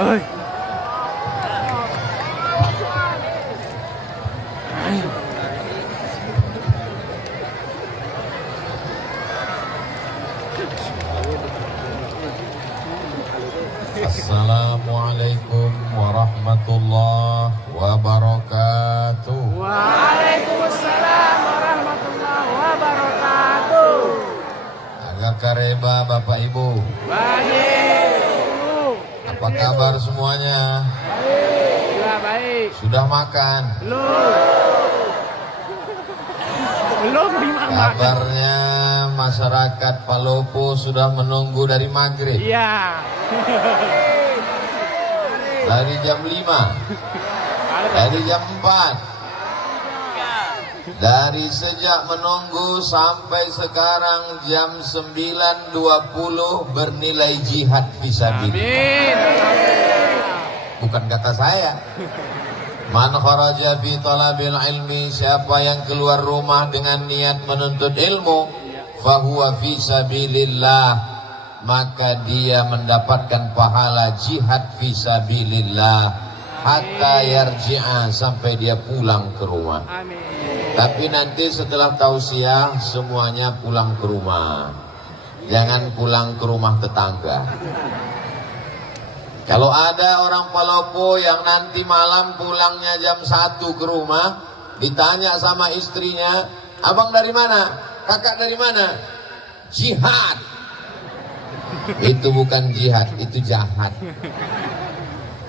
Oi. Assalamualaikum warahmatullahi wabarakatuh. Waalaikumsalam warahmatullahi wabarakatuh. Agak kareba Bapak Ibu. Baik. Apa kabar semuanya? Baik. Ya, baik. Sudah makan? Belum gimana? Kabarnya masyarakat Palopo sudah menunggu dari maghrib. Iya. Dari jam 5. Dari jam 4. Dari sejak menunggu sampai sekarang jam 9.20 bernilai jihad fisabilillah. Amin. Bukan kata saya. Man kharaja fi talabil ilmi, siapa yang keluar rumah dengan niat menuntut ilmu, fahuwa fi sabilillah, maka dia mendapatkan pahala jihad fi sabilillah hatta yarji'a, sampai dia pulang ke rumah. Amin. Tapi nanti setelah tausiah semuanya pulang ke rumah. Jangan pulang ke rumah tetangga. Kalau ada orang Palopo yang nanti malam pulangnya jam 1 ke rumah, ditanya sama istrinya, abang dari mana? Kakak dari mana? Jihad. Itu bukan jihad, itu jahat.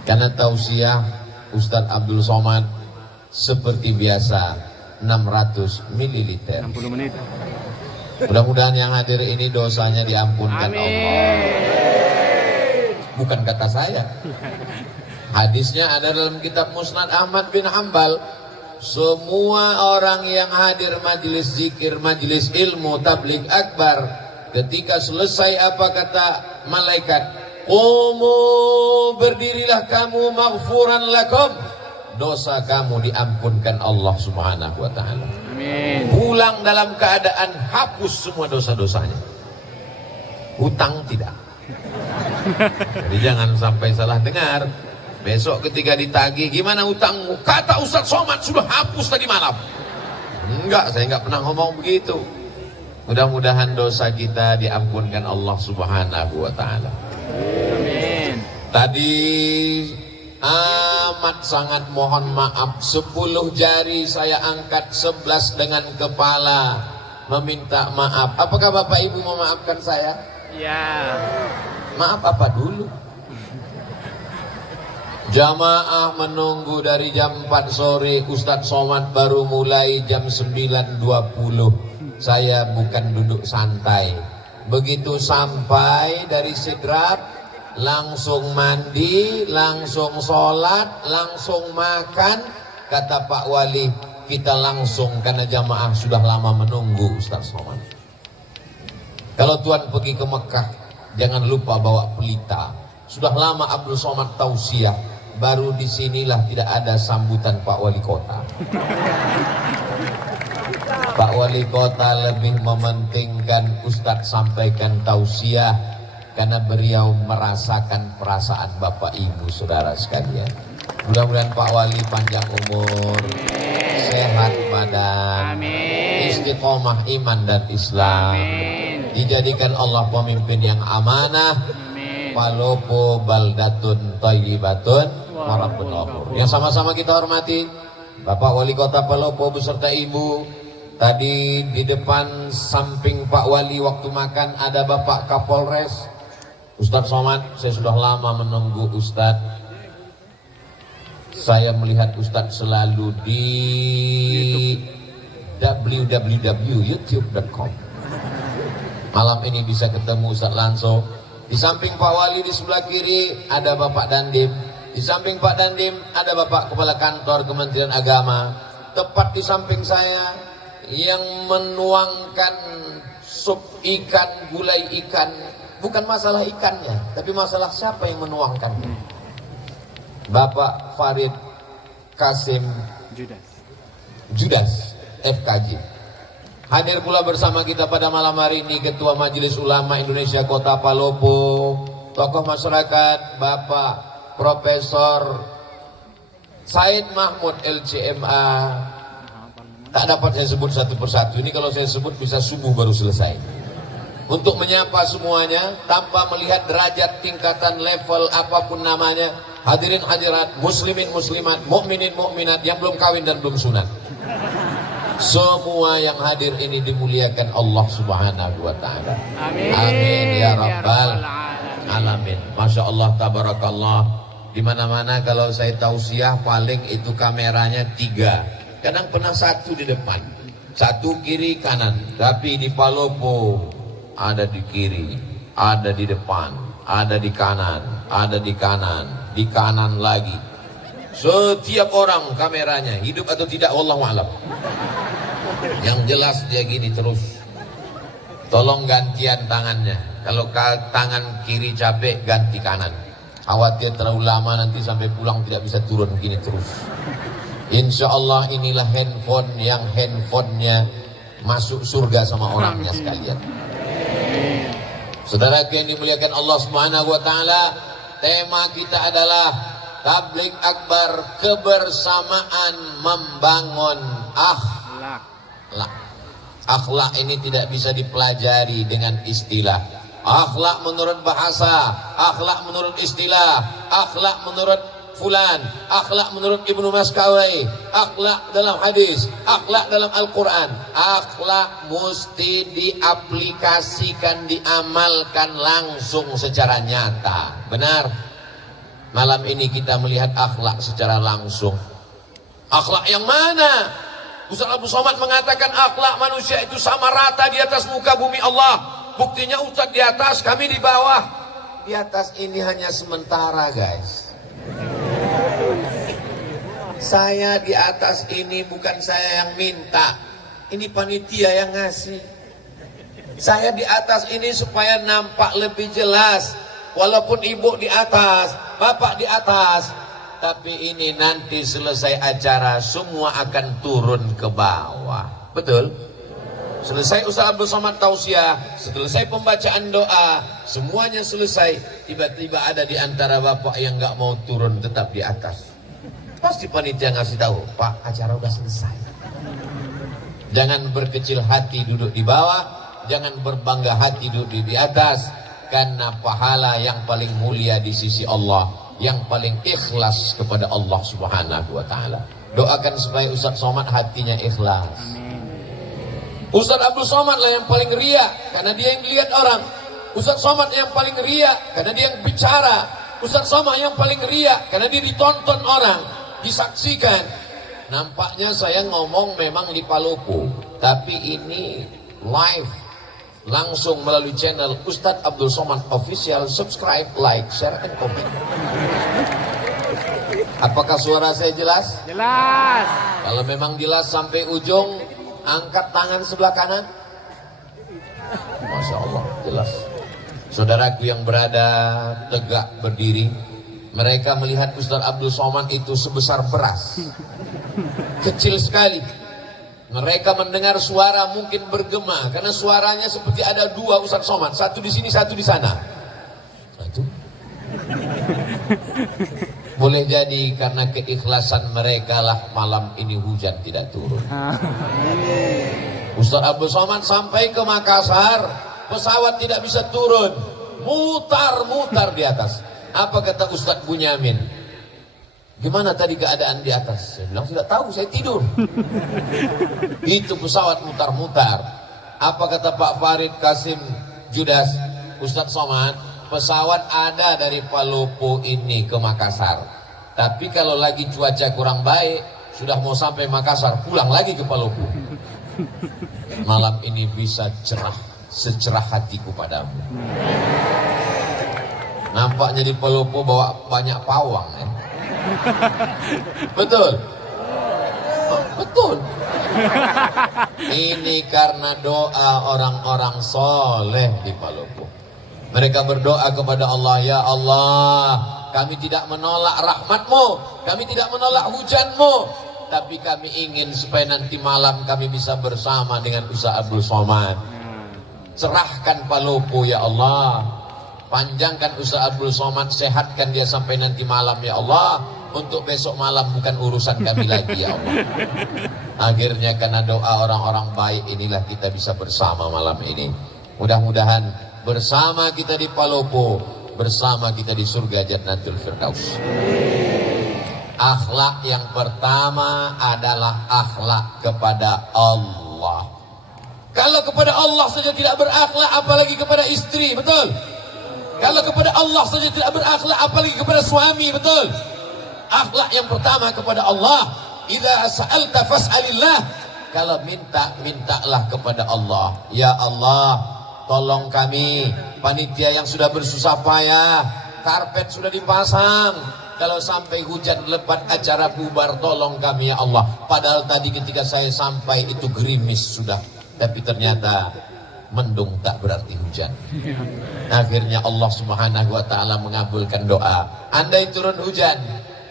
Karena tausiah Ustadz Abdul Somad seperti biasa 600 ml. 60 menit. Mudah-mudahan yang hadir ini dosanya diampunkan Allah. Amin. Bukan kata saya. Hadisnya ada dalam kitab Musnad Ahmad bin Hanbal. Semua orang yang hadir majelis zikir, majelis ilmu, tabligh akbar, ketika selesai apa kata malaikat? Qumu, berdirilah kamu, maghfuran lakum, dosa kamu diampunkan Allah subhanahu wa ta'ala. Amin. Pulang dalam keadaan hapus semua dosa-dosanya. Hutang tidak. Jadi jangan sampai salah dengar. Besok ketika ditagih, gimana hutangmu? Kata Ustadz Somad sudah hapus tadi malam. Enggak, saya enggak pernah ngomong begitu. Mudah-mudahan dosa kita diampunkan Allah subhanahu wa ta'ala. Amin. Tadi amat sangat mohon maaf, 10 jari saya angkat, 11 dengan kepala meminta maaf. Apakah Bapak Ibu memaafkan saya? Ya. Maaf apa dulu? Jamaah menunggu dari jam 4 sore, Ustadz Somad baru mulai jam 9.20. Saya bukan duduk santai. Begitu sampai dari Sidrap, langsung mandi, langsung sholat, langsung makan. Kata Pak Wali, kita langsung karena jamaah sudah lama menunggu Ustadz Somad. Kalau Tuhan pergi ke Mekah, jangan lupa bawa pelita. Sudah lama Abdul Somad tausiah, baru disinilah tidak ada sambutan Pak Wali Kota. Pak Wali Kota lebih mementingkan Ustadz sampaikan tausiah karena beliau merasakan perasaan Bapak Ibu Saudara sekalian. Mudah-mudahan Pak Wali panjang umur, sehat badan, istiqomah iman dan Islam. Dijadikan Allah pemimpin yang amanah. Palopo baldatun thayyibatun warabun ghafur. Yang sama-sama kita hormati Bapak Wali Kota Palopo beserta Ibu. Tadi di depan samping Pak Wali waktu makan ada Bapak Kapolres Ustadz Somad. Saya sudah lama menunggu Ustadz. Saya melihat Ustadz selalu di www.youtube.com. Malam ini bisa ketemu Ustadz langsung. Di samping Pak Wali di sebelah kiri ada Bapak Dandim. Di samping Pak Dandim ada Bapak Kepala Kantor Kementerian Agama. Tepat di samping saya yang menuangkan sup ikan, gulai ikan. Bukan masalah ikannya, tapi masalah siapa yang menuangkannya. Bapak Farid Kasim Judas FKJ. Hadir pula bersama kita pada malam hari ini Ketua Majelis Ulama Indonesia Kota Palopo, tokoh masyarakat Bapak Profesor Said Mahmud LCMA. Tak dapat saya sebut satu persatu. Ini kalau saya sebut bisa subuh baru selesai. Untuk menyapa semuanya tanpa melihat derajat, tingkatan, level apapun namanya. Hadirin hadirat, muslimin muslimat, mukminin mukminat yang belum kawin dan belum sunat. Semua yang hadir ini dimuliakan Allah Subhanahu wa taala. Amin. Amin ya rabbal alamin. alamin. Masya Allah, tabarakallah. Di mana-mana kalau saya tausiah paling itu kameranya 3. Kadang pernah 1 di depan, 1 kiri kanan. Tapi di Palopo ada di kiri, ada di depan, ada di kanan, ada di kanan lagi. Setiap orang kameranya, hidup atau tidak wallahu a'lam. Yang jelas dia gini terus. Tolong gantian tangannya. Kalau tangan kiri capek, ganti kanan. Khawatir terlalu lama nanti sampai pulang tidak bisa turun, gini terus. Insya Allah inilah handphone yang handphonenya masuk surga sama orangnya sekalian. Saudara yang dimuliakan Allah Subhanahu wa taala, tema kita adalah Tabligh Akbar, kebersamaan membangun akhlak. Akhlak ini tidak bisa dipelajari dengan istilah. Akhlak menurut bahasa, akhlak menurut istilah, akhlak menurut fulan, akhlak menurut Ibnu Maskawai, akhlak dalam hadis, akhlak dalam Al-Quran. Akhlak mesti diaplikasikan, diamalkan langsung secara nyata. Benar? Malam ini kita melihat akhlak secara langsung. Akhlak yang mana? Ustaz Abdul Somad mengatakan akhlak manusia itu sama rata di atas muka bumi Allah. Buktinya Ustaz di atas, kami di bawah. Di atas ini hanya sementara, guys. Saya di atas ini bukan saya yang minta. Ini panitia yang ngasih. Saya di atas ini supaya nampak lebih jelas. Walaupun ibu di atas, bapak di atas, tapi ini nanti selesai acara semua akan turun ke bawah. Betul? Selesai Ustaz Abdul Somad tausiah, selesai pembacaan doa, semuanya selesai. Tiba-tiba ada di antara bapak yang nggak mau turun, tetap di atas. Pasti panitia ngasih tahu, Pak, acara udah selesai. Jangan berkecil hati duduk di bawah, jangan berbangga hati duduk di atas. Karena pahala yang paling mulia di sisi Allah, yang paling ikhlas kepada Allah Subhanahu wa taala. Doakan supaya Ustaz Somad hatinya ikhlas. Ustaz Abdul Somad lah yang paling ria, karena dia yang dilihat orang. Ustaz Somad yang paling ria, karena dia yang bicara. Ustaz Somad yang paling ria, karena dia ditonton orang, disaksikan. Nampaknya saya ngomong memang di Palopo, tapi ini live, langsung melalui channel Ustaz Abdul Somad Official. Subscribe, like, share, and comment. Apakah suara saya jelas? Jelas. Kalau memang jelas sampai ujung, angkat tangan sebelah kanan. Masya Allah, jelas. Saudaraku yang berada tegak berdiri, mereka melihat Ustaz Abdul Somad itu sebesar beras, kecil sekali. Mereka mendengar suara mungkin bergema, karena suaranya seperti ada 2 Ustaz Somad, satu di sini, satu di sana. Itu boleh jadi karena keikhlasan mereka lah malam ini hujan tidak turun. Ustaz Abdul Somad sampai ke Makassar, pesawat tidak bisa turun, mutar-mutar di atas. Apa kata Ustaz Bunyamin? Gimana tadi keadaan di atas? Saya bilang tidak tahu, saya tidur. Itu pesawat mutar-mutar. Apa kata Pak Farid Kasim Judas? Ustaz Somad, pesawat ada dari Palopo ini ke Makassar. Tapi kalau lagi cuaca kurang baik, sudah mau sampai Makassar, pulang lagi ke Palopo. Malam ini bisa cerah, secerah hatiku padamu. Nampaknya di Palopo bawa banyak pawang, ya? Betul? Oh, betul. Ini karena doa orang-orang soleh di Palopo. Mereka berdoa kepada Allah, ya Allah, kami tidak menolak rahmat-Mu, kami tidak menolak hujan-Mu, tapi kami ingin supaya nanti malam kami bisa bersama dengan Ustaz Abdul Somad. Cerahkan Palopo ya Allah. Panjangkan Ustaz Abdul Somad, sehatkan dia sampai nanti malam ya Allah. Untuk besok malam bukan urusan kami lagi ya Allah. Akhirnya karena doa orang-orang baik inilah kita bisa bersama malam ini. Mudah-mudahan bersama kita di Palopo, bersama kita di surga Jannatul Firdaus. Akhlak yang pertama adalah akhlak kepada Allah. Kalau kepada Allah saja tidak berakhlak, apalagi kepada istri, betul? Kalau kepada Allah saja tidak berakhlak, apalagi kepada suami, betul? Akhlak yang pertama kepada Allah. Idza sa'alta fas'alillah. Kalau minta, mintalah kepada Allah. Ya Allah, tolong kami, panitia yang sudah bersusah payah, karpet sudah dipasang. Kalau sampai hujan lebat acara bubar, tolong kami ya Allah. Padahal tadi ketika saya sampai itu gerimis sudah. Tapi ternyata mendung tak berarti hujan. Akhirnya Allah Subhanahu wa taala mengabulkan doa. Andai turun hujan,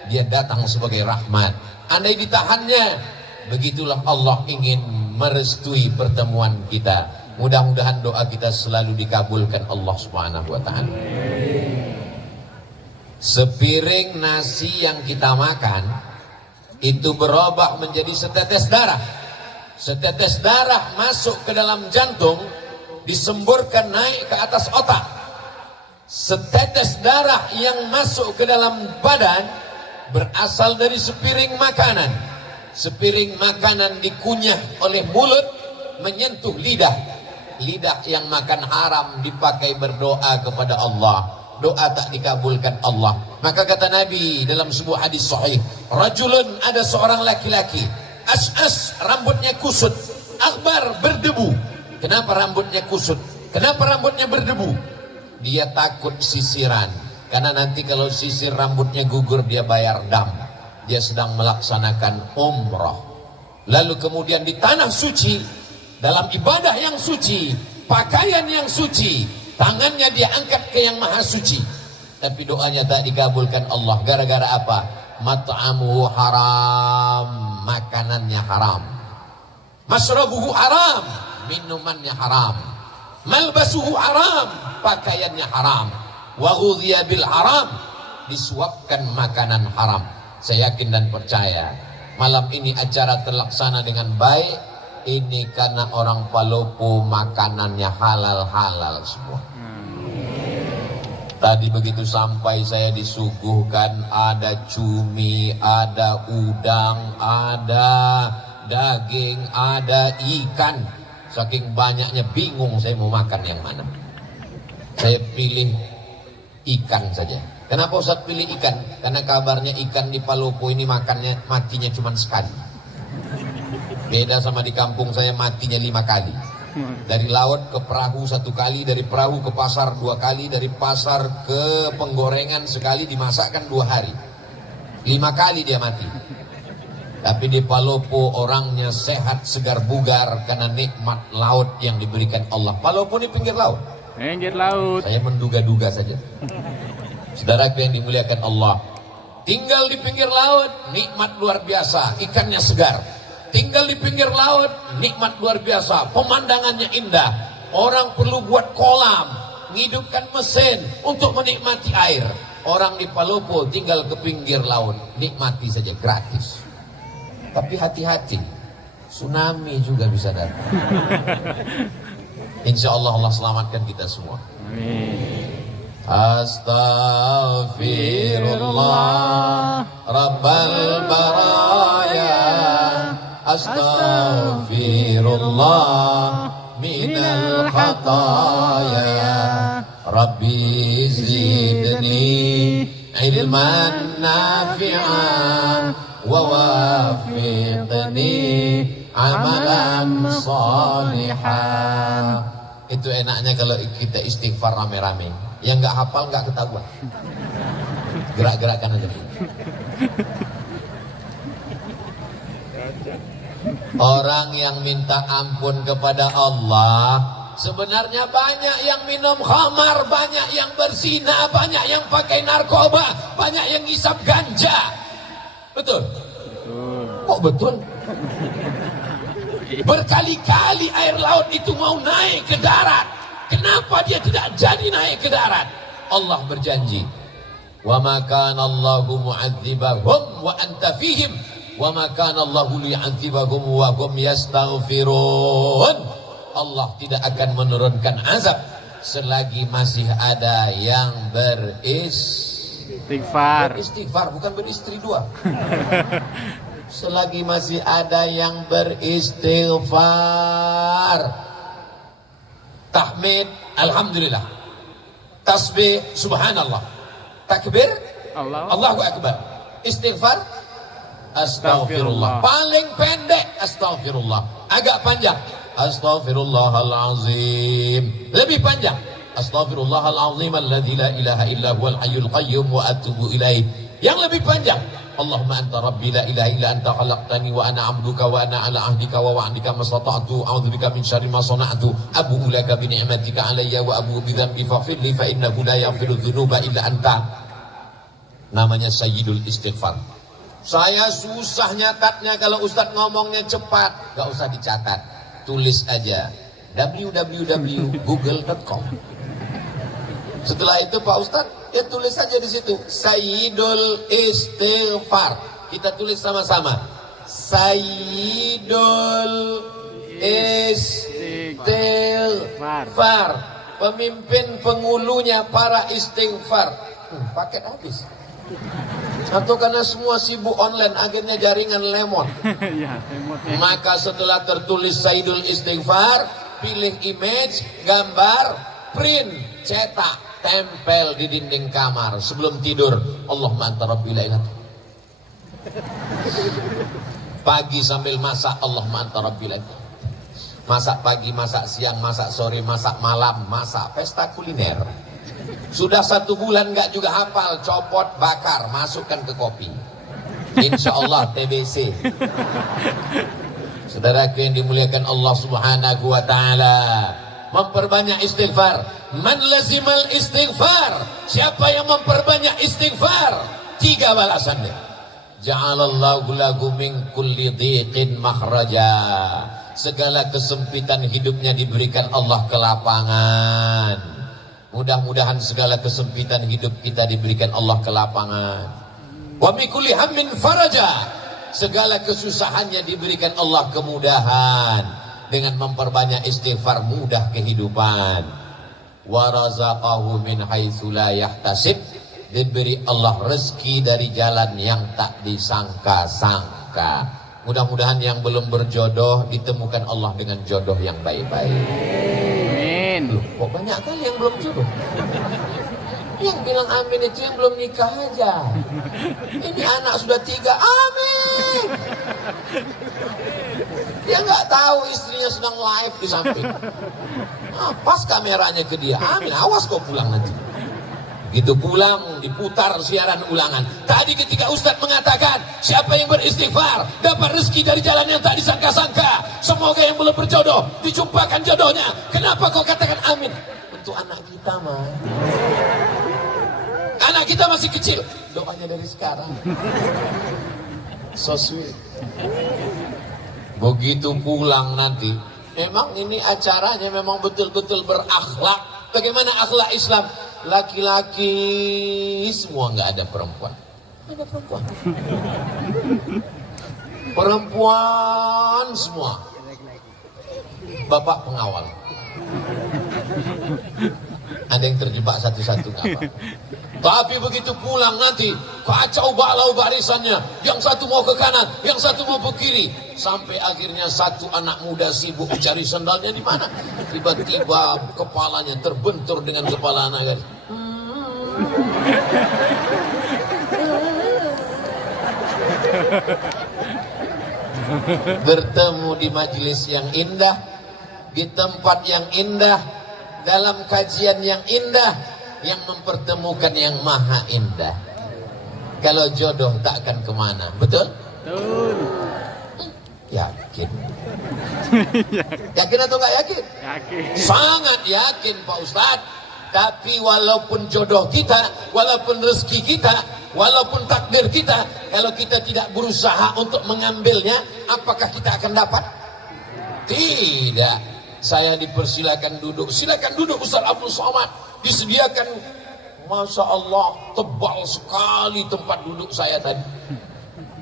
dia datang sebagai rahmat. Andai ditahannya, begitulah Allah ingin merestui pertemuan kita. Mudah-mudahan doa kita selalu dikabulkan Allah Subhanahu wa taala. Sepiring nasi yang kita makan itu berubah menjadi setetes darah. Setetes darah masuk ke dalam jantung, disemburkan naik ke atas otak. Setetes darah yang masuk ke dalam badan berasal dari sepiring makanan. Sepiring makanan dikunyah oleh mulut, menyentuh lidah. Lidah yang makan haram dipakai berdoa kepada Allah. Doa tak dikabulkan Allah. Maka kata Nabi dalam sebuah hadis sahih, rajulun, ada seorang laki-laki, as-as, rambutnya kusut, akbar, berdebu. Kenapa rambutnya kusut? Kenapa rambutnya berdebu? Dia takut sisiran. Karena nanti kalau sisir rambutnya gugur, dia bayar dam. Dia sedang melaksanakan umrah. Lalu kemudian di tanah suci, dalam ibadah yang suci, pakaian yang suci, tangannya dia angkat ke yang maha suci. Tapi doanya tak dikabulkan Allah. Gara-gara apa? Mat'amuhu haram, makanannya haram. Masrabuhu haram, minumannya haram. Malbasuhu haram, pakaiannya haram. Wa ghudhiya bil haram, disuapkan makanan haram. Saya yakin dan percaya malam ini acara terlaksana dengan baik. Ini karena orang Palopo makanannya halal-halal semua. Tadi begitu sampai saya disuguhkan ada cumi, ada udang, ada daging, ada ikan. Saking banyaknya bingung saya mau makan yang mana. Saya pilih ikan saja. Kenapa Ustaz pilih ikan? Karena kabarnya ikan di Palopo ini makannya matinya cuma sekali. Beda sama di kampung saya matinya 5 kali. Dari laut ke perahu 1 kali, dari perahu ke pasar 2 kali, dari pasar ke penggorengan sekali, dimasakkan 2 hari. 5 kali dia mati. Tapi di Palopo orangnya sehat, segar, bugar karena nikmat laut yang diberikan Allah. Palopo ini pinggir laut. Pinggir laut. Saya menduga-duga saja. Saudaraku yang dimuliakan Allah, tinggal di pinggir laut, nikmat luar biasa, ikannya segar. Tinggal di pinggir laut, nikmat luar biasa, pemandangannya indah. Orang perlu buat kolam, ngidupkan mesin untuk menikmati air. Orang di Palopo tinggal ke pinggir laut, nikmati saja gratis. Tapi hati-hati, tsunami juga bisa datang. Insya Allah Allah selamatkan kita semua. Amin. Astaghfirullah Rabbal baraya, astaghfirullah minal khataya, Rabbi zidni ilman nafi'an wa wafiqni amalan salihan. Itu enaknya kalau kita istighfar rame-rame. Yang nggak hafal nggak ketahuan. Gerak-gerakan aja. Orang yang minta ampun kepada Allah, sebenarnya banyak yang minum khamar, banyak yang berzina, banyak yang pakai narkoba, banyak yang ngisap ganja. Betul? Kok betul? Berkali-kali air laut itu mau naik ke darat. Kenapa dia tidak jadi naik ke darat? Allah berjanji, wa ma kana Allahu mu'adzibahum wa anta fihim wa ma kana Allahu li'adzibahum wa hum yastaghfirun. Allah tidak akan menurunkan azab selagi masih ada yang beristighfar, bukan beristri dua. Selagi masih ada yang beristighfar. Tahmid alhamdulillah, tasbih subhanallah, takbir Allahu akbar, istighfar astaghfirullah. Paling pendek astaghfirullah, agak panjang astaghfirullahalazim, lebih panjang astaghfirullahalazim alladzi la ilaha illa huwal hayyul qayyum wa atubu ilaih. Yang lebih panjang Allahumma anta rabbi la ilaha illa anta khalaqtani wa ana 'abduka wa ana 'ala 'ahdika wa wa'dika mastata'tu a'udzubika min syarri ma sana'tu abu'u laka bi ni'matika 'alayya wa abu'u bi dhanbi faghfir li fa innahu la yaghfiru dzunuba illa anta. Namanya sayyidul istighfar. Saya susah nyatatnya kalau Ustadz ngomongnya cepat, gak usah dicatat, tulis aja www.google.com. Setelah itu Pak Ustadz, ya tulis saja di situ Sayyidul Istighfar. Kita tulis sama-sama Sayyidul Istighfar, pemimpin pengulunya para istighfar. Paket habis. Atau karena semua sibuk online, akhirnya jaringan lemon. Maka setelah tertulis Sayyidul Istighfar, pilih image, gambar, print, cetak, tempel di dinding kamar. Sebelum tidur, Allahumma anta rabbi la ilaha. Pagi sambil masak, Allahumma anta rabbi la ilaha. Masak pagi, masak siang, masak sore, masak malam, masak pesta kuliner. Sudah 1 bulan nggak juga hafal, copot, bakar, masukkan ke kopi. Insya Allah TBC. Saudaraku yang dimuliakan Allah Subhanahu wa Ta'ala, memperbanyak istighfar. Man lazimal istighfar, siapa yang memperbanyak istighfar, 3 balasannya. Ja'alallahu lahu min kulli dhiqin makhraja, segala kesempitan hidupnya diberikan Allah kelapangan. Mudah-mudahan segala kesempitan hidup kita diberikan Allah kelapangan. Wa min kulli hammin faraja, segala kesusahannya diberikan Allah kemudahan. Dengan memperbanyak istighfar mudah kehidupan. Wa razaqahu min haitsu la yahtasib, diberi Allah rezeki dari jalan yang tak disangka-sangka. Mudah-mudahan yang belum berjodoh ditemukan Allah dengan jodoh yang baik-baik. Amin. Loh, kok banyak kali yang belum jodoh? Yang bilang amin itu yang belum nikah aja. Ini anak sudah 3, amin. Dia nggak tahu istrinya sedang live di samping. Nah, pas kameranya ke dia, amin, awas kau pulang nanti. Gitu pulang, diputar siaran ulangan. Tadi ketika Ustadz mengatakan, siapa yang beristighfar dapat rezeki dari jalan yang tak disangka-sangka. Semoga yang belum berjodoh dijumpakan jodohnya. Kenapa kau katakan amin? Untuk anak kita mah. Anak kita masih kecil, doanya dari sekarang. So sweet. Begitu pulang nanti, memang ini acaranya memang betul-betul berakhlak. Bagaimana akhlak Islam? Laki-laki semua, nggak ada perempuan. Ada perempuan. Perempuan semua. Bapak pengawal. Ada yang terjebak satu-satu nggak apa. Tapi begitu pulang nanti kacau balau barisannya. Yang satu mau ke kanan, yang satu mau ke kiri. Sampai akhirnya satu anak muda sibuk mencari sendalnya di mana. Tiba-tiba kepalanya terbentur dengan kepala anak gadis. Bertemu di majelis yang indah, di tempat yang indah, dalam kajian yang indah, yang mempertemukan yang maha indah. Kalau jodoh tak akan kemana, betul? Betul. Yakin? Yakin atau nggak yakin? Yakin. Sangat yakin Pak Ustadz. Tapi walaupun jodoh kita, walaupun rezeki kita, walaupun takdir kita, kalau kita tidak berusaha untuk mengambilnya, apakah kita akan dapat? Tidak. Saya dipersilakan duduk. Silakan duduk Ustaz Abdul Somad. Disediakan Masya Allah, tebal sekali tempat duduk saya tadi.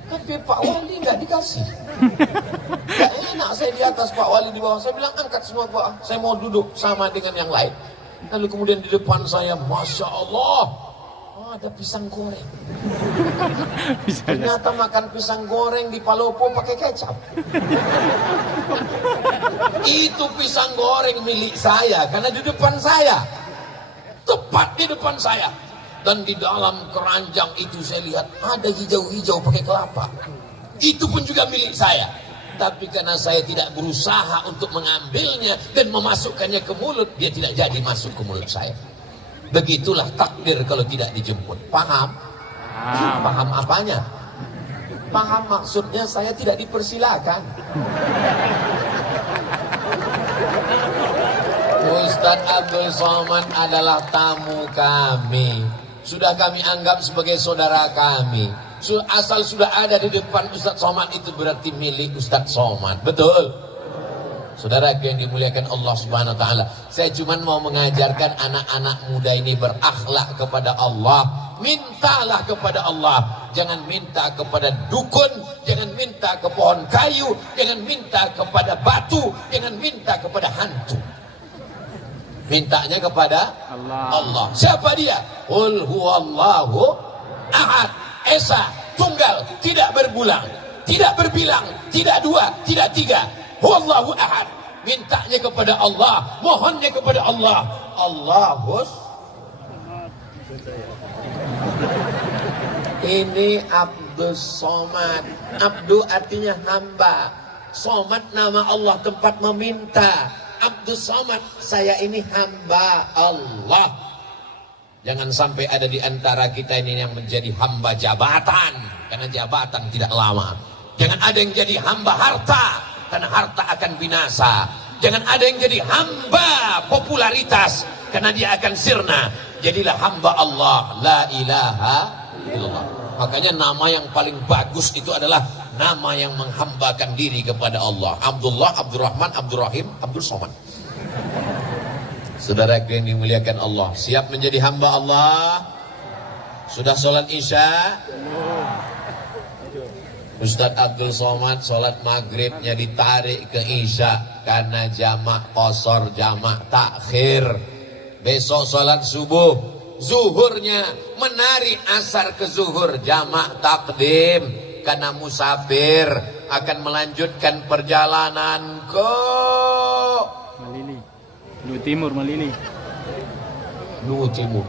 Tapi Pak Wali nggak dikasih. Gak enak saya di atas, Pak Wali di bawah. Saya bilang angkat semua Pak, saya mau duduk sama dengan yang lain. Lalu kemudian di depan saya, Masya Allah, ada pisang goreng. Ternyata makan pisang goreng di Palopo pakai kecap. Itu pisang goreng milik saya karena di depan saya, tepat di depan saya. Dan di dalam keranjang itu saya lihat ada hijau-hijau pakai kelapa. Itu pun juga milik saya. Tapi karena saya tidak berusaha untuk mengambilnya dan memasukkannya ke mulut, dia tidak jadi masuk ke mulut saya. Begitulah takdir kalau tidak dijemput. Paham? Paham apanya? Paham maksudnya saya tidak dipersilakan. Ustadz Abdul Somad adalah tamu kami. Sudah kami anggap sebagai saudara kami. Asal sudah ada di depan Ustadz Somad itu berarti milik Ustadz Somad. Betul? Saudara yang dimuliakan Allah Subhanahu wa taala. Saya cuma mau mengajarkan anak-anak muda ini berakhlak kepada Allah. Mintalah kepada Allah. Jangan minta kepada dukun, jangan minta ke pohon kayu, jangan minta kepada batu, jangan minta kepada hantu. Mintanya kepada Allah. Siapa dia? Qul huwallahu ahad, esa, tunggal, tidak berbulang, tidak berbilang, tidak dua, tidak tiga. Huwallahu ahad. Mintanya kepada Allah, mohonnya kepada Allah. Allahus. Ini Abdul Somad. Abdu artinya hamba. Somad nama Allah, tempat meminta. Abdul Somad, saya ini hamba Allah. Jangan sampai ada di antara kita ini yang menjadi hamba jabatan, karena jabatan tidak lama. Jangan ada yang jadi hamba harta, karena harta akan binasa. Jangan ada yang jadi hamba popularitas, karena dia akan sirna. Jadilah hamba Allah, la ilaha illallah. Makanya nama yang paling bagus itu adalah nama yang menghambakan diri kepada Allah. Abdullah, Abdurrahman, Abdurrahim, Abdul Somad. Saudara yang dimuliakan Allah, siap menjadi hamba Allah? Sudah sholat isya? Ustadz Abdul Somad sholat maghribnya ditarik ke isya karena jamak qasar, jamak takhir. Besok sholat subuh, zuhurnya menari asar ke zuhur, jamak takdim karena musafir akan melanjutkan perjalanan ke Malili, Lu Timur, Malili, Lu Timur.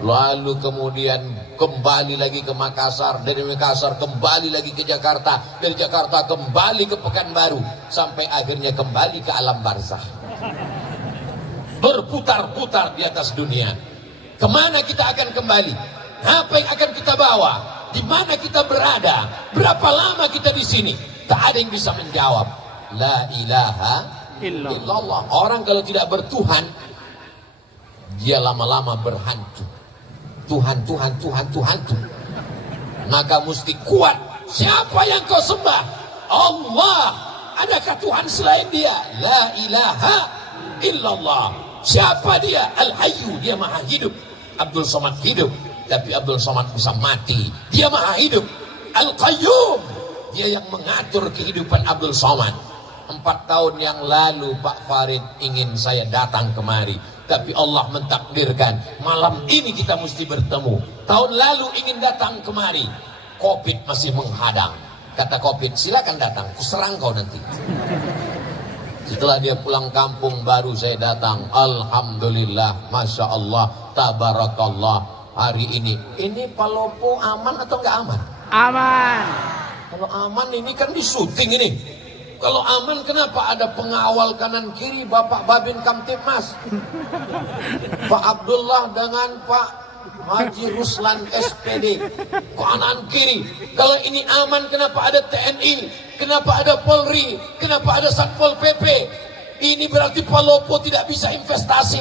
Lalu kemudian kembali lagi ke Makassar, dari Makassar kembali lagi ke Jakarta, dari Jakarta kembali ke Pekanbaru, sampai akhirnya kembali ke alam barzakh. Berputar-putar di atas dunia. Kemana kita akan kembali? Apa yang akan kita bawa? Di mana kita berada? Berapa lama kita di sini? Tak ada yang bisa menjawab. La ilaha illallah. Orang kalau tidak bertuhan, dia lama-lama berhantu. Tuhan, Tuhan, Tuhan, Tuhan, Tuhan. Maka mesti kuat. Siapa yang kau sembah? Allah. Adakah Tuhan selain dia? La ilaha illallah. Siapa dia? Al-Hayyu, dia maha hidup. Abdul Somad hidup, tapi Abdul Somad bisa mati. Dia maha hidup. Al-Qayyum, dia yang mengatur kehidupan Abdul Somad. 4 tahun yang lalu Pak Farid ingin saya datang kemari, tapi Allah mentakdirkan malam ini kita mesti bertemu. Tahun lalu ingin datang kemari, Covid masih menghadang. Kata Covid, silakan datang, kuserang kau nanti. Setelah dia pulang kampung baru saya datang. Alhamdulillah, Masya Allah, Tabarakallah. Hari ini Palopo aman atau enggak aman? aman. Kalau aman ini kan di syuting ini. Kalau aman kenapa ada pengawal kanan kiri Bapak Babin Kamtibmas, Pak Abdullah dengan Pak Haji Ruslan SPD kanan kiri. Kalau ini aman kenapa ada TNI, kenapa ada Polri, kenapa ada Satpol PP? Ini berarti Palopo tidak bisa investasi.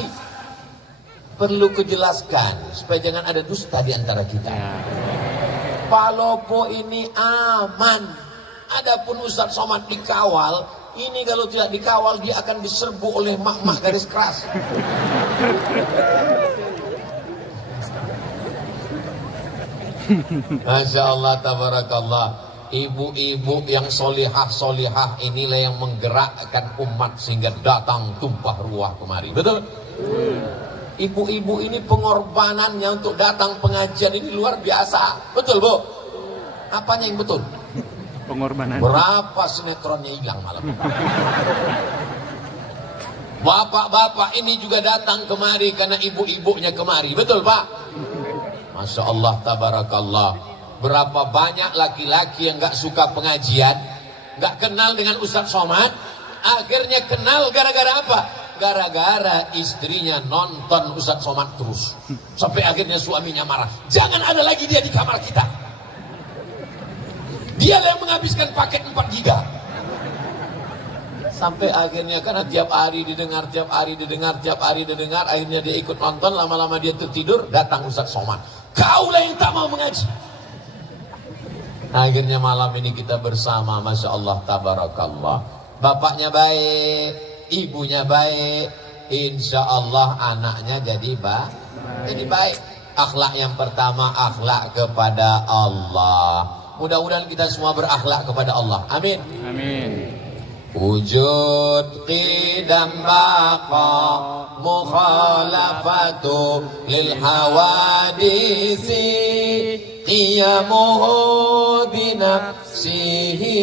Perlu kujelaskan supaya jangan ada dusta di antara kita. Palopo ini aman. Adapun Ustadz Somad dikawal, ini kalau tidak dikawal dia akan diserbu oleh mak-mak garis keras. Masya Allah, tabarakallah. Ibu-ibu yang solihah inilah yang menggerakkan umat sehingga datang tumpah ruah kemari. Betul? Ibu-ibu ini pengorbanannya untuk datang pengajian ini luar biasa. Betul, Bu? Apanya yang betul? Pengorbanan. Berapa sinetronnya hilang malam? Bapak-bapak ini juga datang kemari karena ibu-ibunya kemari. Betul, Pak? Masya Allah, tabarakallah. Berapa banyak laki-laki yang gak suka pengajian, gak kenal dengan Ustadz Somad, akhirnya kenal gara-gara apa? Gara-gara istrinya nonton Ustadz Somad terus. Sampai akhirnya suaminya marah. Jangan ada lagi dia di kamar kita. Dia yang menghabiskan paket 4 giga. Sampai akhirnya karena tiap hari didengar, akhirnya dia ikut nonton, lama-lama dia tertidur, datang Ustadz Somad. Kaulah yang tak mau mengaji. Akhirnya malam ini kita bersama, Masya Allah, tabarakallah. Bapaknya baik, ibunya baik, insya Allah anaknya jadi baik. Akhlak yang pertama, akhlak kepada Allah. Mudah-mudahan kita semua berakhlak kepada Allah. Amin. Amin. Wujud qidam baqa mukhalafatu lil hawadisi qiyamuhu binafsihi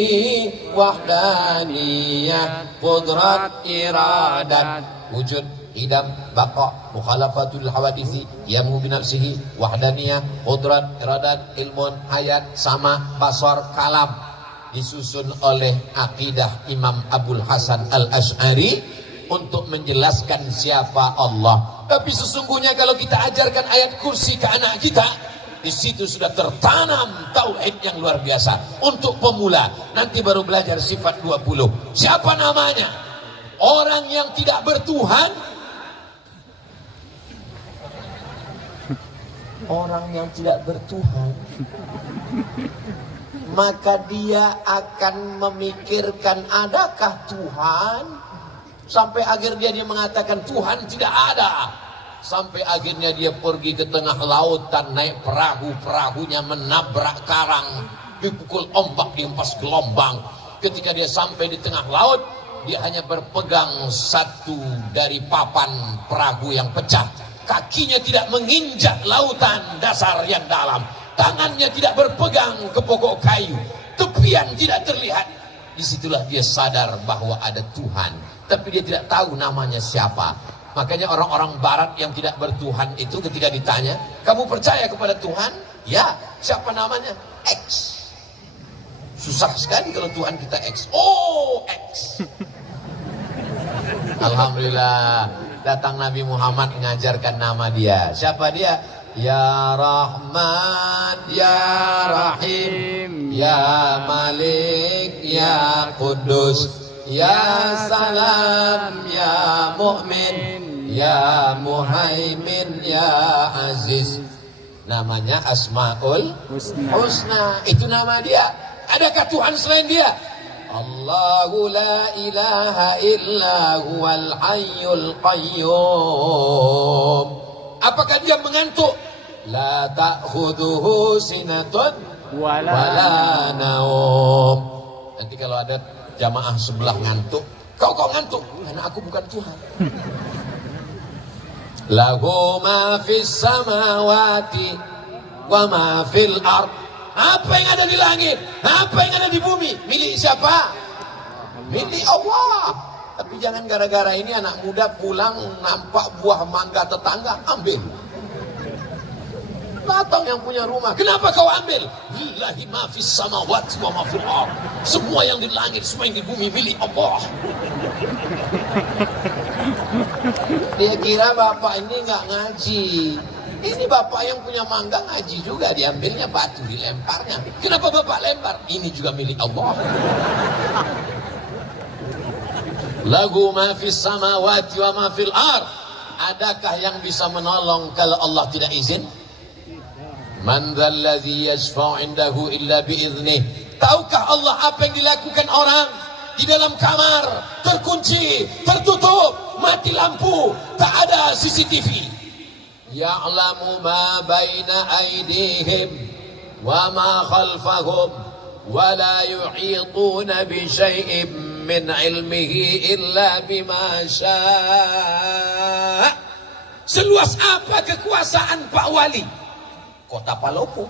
wahdaniyah qudrat iradat. Wujud qidam baqa mukhalafatul hawadisi qiyamuhu binafsihi wahdaniyah qudrat iradat ilmun hayat sama basar kalam. Disusun oleh akidah Imam Abul Hasan Al-Asy'ari untuk menjelaskan siapa Allah. Tapi sesungguhnya kalau kita ajarkan ayat kursi ke anak kita, di situ sudah tertanam tauhid yang luar biasa. Untuk pemula, nanti baru belajar sifat 20. Siapa namanya? Orang yang tidak bertuhan. Orang yang tidak bertuhan, maka dia akan memikirkan adakah Tuhan, sampai akhirnya dia mengatakan Tuhan tidak ada, sampai akhirnya dia pergi ke tengah lautan naik perahunya menabrak karang, dipukul ombak, dihempas gelombang. Ketika dia sampai di tengah laut, dia hanya berpegang satu dari papan perahu yang pecah, kakinya tidak menginjak lautan dasar yang dalam, tangannya tidak berpegang ke pokok kayu, tepian tidak terlihat. Disitulah dia sadar bahwa ada Tuhan, tapi dia tidak tahu namanya siapa. Makanya orang-orang barat yang tidak bertuhan itu ketika ditanya, kamu percaya kepada Tuhan? Ya. Siapa namanya? X. Susah sekali kalau Tuhan kita X. Oh, X. Alhamdulillah, datang Nabi Muhammad mengajarkan nama dia. Siapa dia? Ya Rahman, Ya Rahim, Ya Malik, Ya Kudus, Ya Salam, Ya Mu'min, Ya Muhaimin, Ya Aziz. Namanya Asmaul Husna. Itu nama dia. Adakah Tuhan selain dia? Allahu la ilaha illa huwal hayyul qayyum. Apakah dia mengantuk? La ta'khudhuhu sinatun wala naum. Nanti kalau ada jamaah sebelah ngantuk, kau ngantuk? Karena aku bukan Tuhan. Lahu ma fis samawati wa ma fil ard. Apa yang ada di langit, apa yang ada di bumi, milik siapa? Milik Allah. Tapi jangan gara-gara ini anak muda pulang nampak buah mangga tetangga, ambil. Datang yang punya rumah, kenapa kau ambil? Lillahi ma fis samawati wa ma fil ard. Semua yang di langit, semua yang di bumi milik Allah. Dia kira bapak ini nggak ngaji. Ini bapak yang punya mangga ngaji juga, diambilnya batu, dilemparnya. Kenapa bapak lempar? Ini juga milik Allah. Lahu ma fis samawati wa ma fil ard. Adakah yang bisa menolong kalau Allah tidak izin? Man dzalladzi yashfa'u 'indahu illa bi'idzni. Tahukah Allah apa yang dilakukan orang di dalam kamar, terkunci, tertutup, mati lampu, tak ada CCTV. Ya'lamu ma baina aydihim wa ma khalfahum wa la yuhituna bi syai'in min ilmihi illa bima syaa. Seluas apa kekuasaan Pak Wali Kota Palopo?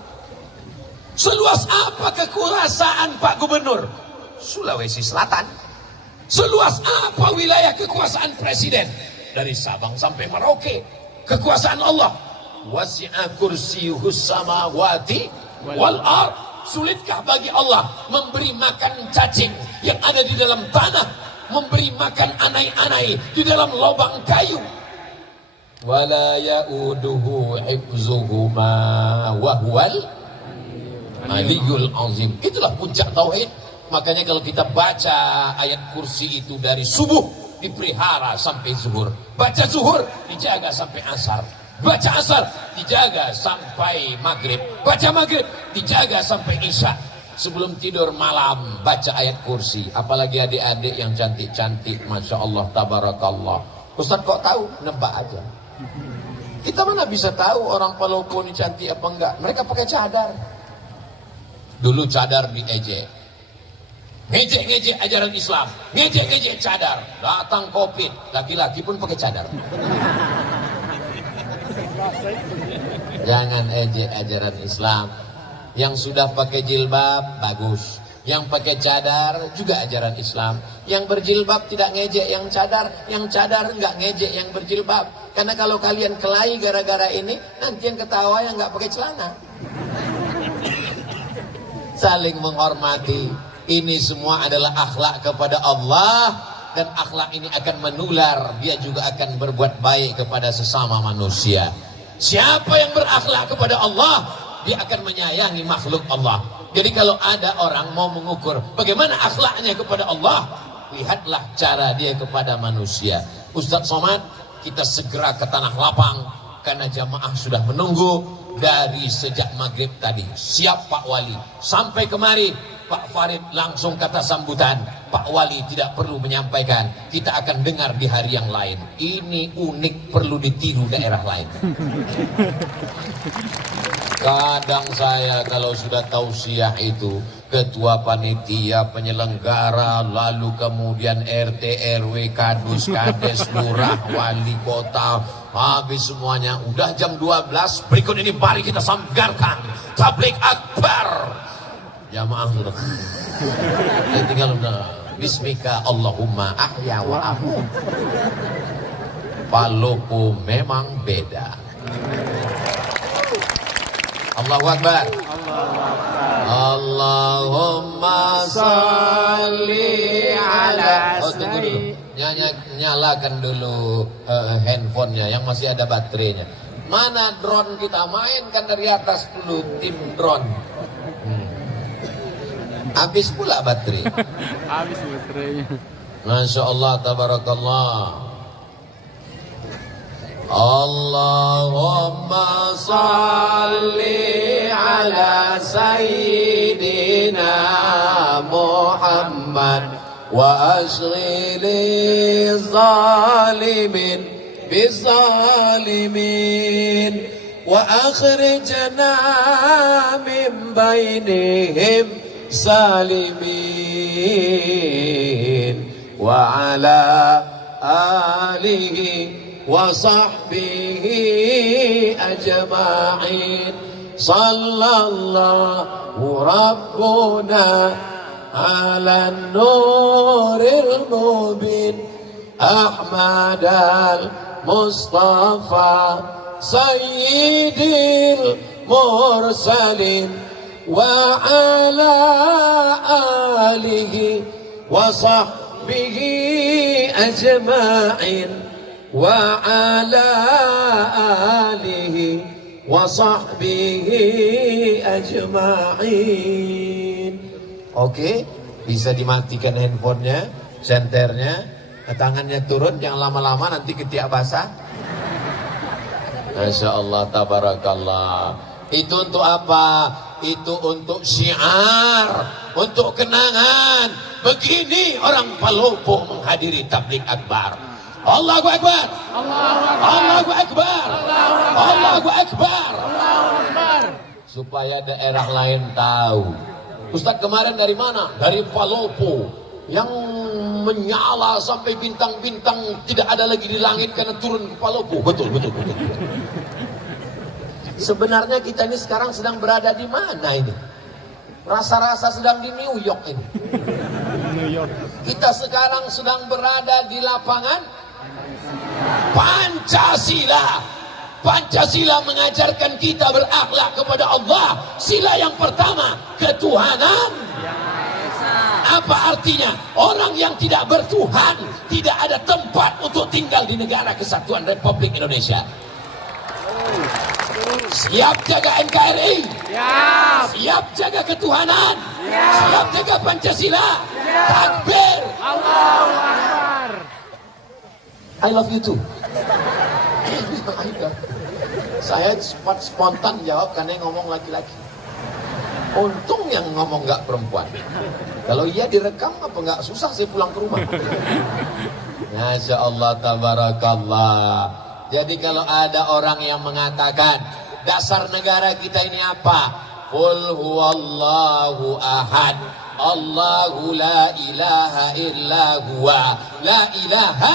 Seluas apa kekuasaan Pak Gubernur Sulawesi Selatan? Seluas apa wilayah kekuasaan Presiden dari Sabang sampai Merauke? Kekuasaan Allah. Wasi'a kursiyuhus samawati wal ard. Sulitkah bagi Allah memberi makan cacing yang ada di dalam tanah, memberi makan anai-anai di dalam lubang kayu? Wala ya'uduhu hifzuhuma wa huwal aliyul azim. Itulah puncak tauhid. Makanya kalau kita baca ayat kursi itu dari subuh dipelihara sampai zuhur, baca zuhur dijaga sampai asar, baca asar dijaga sampai maghrib, baca maghrib dijaga sampai isya. Sebelum tidur malam baca ayat kursi. Apalagi adik-adik yang cantik-cantik, masya Allah, tabarakallah. Ustaz kok tahu? Nebak aja. Kita mana bisa tahu orang Palopo ini cantik apa enggak? Mereka pakai cadar. Dulu cadar diejek, ngejek-ngejek ajaran Islam, ngejek-ngejek cadar. Datang Covid, laki-laki pun pakai cadar. Jangan ejek ajaran Islam. Yang sudah pakai jilbab bagus, yang pakai cadar juga ajaran Islam. Yang berjilbab tidak ngejek yang cadar enggak ngejek yang berjilbab. Karena kalau kalian kelahi gara-gara ini, nanti yang ketawa yang enggak pakai celana. Saling menghormati. Ini semua adalah akhlak kepada Allah, dan akhlak ini akan menular. Dia juga akan berbuat baik kepada sesama manusia. Siapa yang berakhlak kepada Allah, dia akan menyayangi makhluk Allah. Jadi kalau ada orang mau mengukur bagaimana akhlaknya kepada Allah, lihatlah cara dia kepada manusia. Ustaz Somad, kita segera ke Tanah Lapang karena jamaah sudah menunggu dari sejak maghrib tadi. Siap Pak Wali. Sampai kemari Pak Farid langsung kata sambutan. Pak Wali tidak perlu menyampaikan, kita akan dengar di hari yang lain. Ini unik, perlu ditiru daerah lain. Kadang saya kalau sudah tausiah itu, ketua panitia, penyelenggara, lalu kemudian RT, RW, kadus, kades, lurah, wali kota, habis semuanya. Udah jam 12, berikut ini mari kita sanggarkan tablik akbar. Jamaah sudah. Tinggal bismika Allahumma ahya wa amu. Palopo memang beda. Allahu Akbar. Allahumma salli ala. Oh, tunggu dulu. Nyalakan dulu handphonenya yang masih ada baterainya. Mana drone kita? Mainkan dari atas dulu, tim drone. Habis pula baterai. Habis baterainya. Masya Allah, tabarakallah. Allahumma salli ala sayyidina Muhammad wa ashghili zalimin bizalimin wa akhrijna min bainihim salimin wa ala alihi wa sahbihi ajma'in. Sallallahu rabbuna ala nuril mubin Ahmad al-Mustafa sayyidil mursalin wa ala alihi wa sahbihi ajma'in wa ala alihi wa sahbihi ajma'in. Oke, bisa dimatikan handphonenya, senternya, tangannya turun, jangan lama-lama nanti ketiak basah. Masya Allah, tabarakallah. Itu untuk apa? Itu untuk syiar, untuk kenangan. Begini orang Palopo menghadiri tablik akbar. Allahu Akbar. Allahu Akbar. Allahu Akbar. Allahu Akbar. Allahu Akbar. supaya daerah lain tahu. Ustadz kemarin dari mana? Dari Palopo yang menyala sampai bintang-bintang tidak ada lagi di langit karena turun ke Palopo. Betul. Sebenarnya kita ini sekarang sedang berada di mana ini? Rasa-rasa sedang di New York ini. Kita sekarang sedang berada di lapangan Pancasila. Pancasila mengajarkan kita berakhlak kepada Allah. Sila yang pertama, ketuhanan. Apa artinya? Orang yang tidak bertuhan tidak ada tempat untuk tinggal di negara kesatuan Republik Indonesia. Siap jaga NKRI? Siap jaga ketuhanan? Siap jaga Pancasila? Takbir! Allahu Akbar. I love you too. Saya spontan jawab karena yang ngomong laki-laki. Untung yang ngomong nggak perempuan. Kalau iya direkam apa nggak susah saya pulang ke rumah. Masya Allah tabarakallah. Jadi kalau ada orang yang mengatakan dasar negara kita ini apa? Qul huwallahu ahad. Allahu la ilaha illa huwa. La ilaha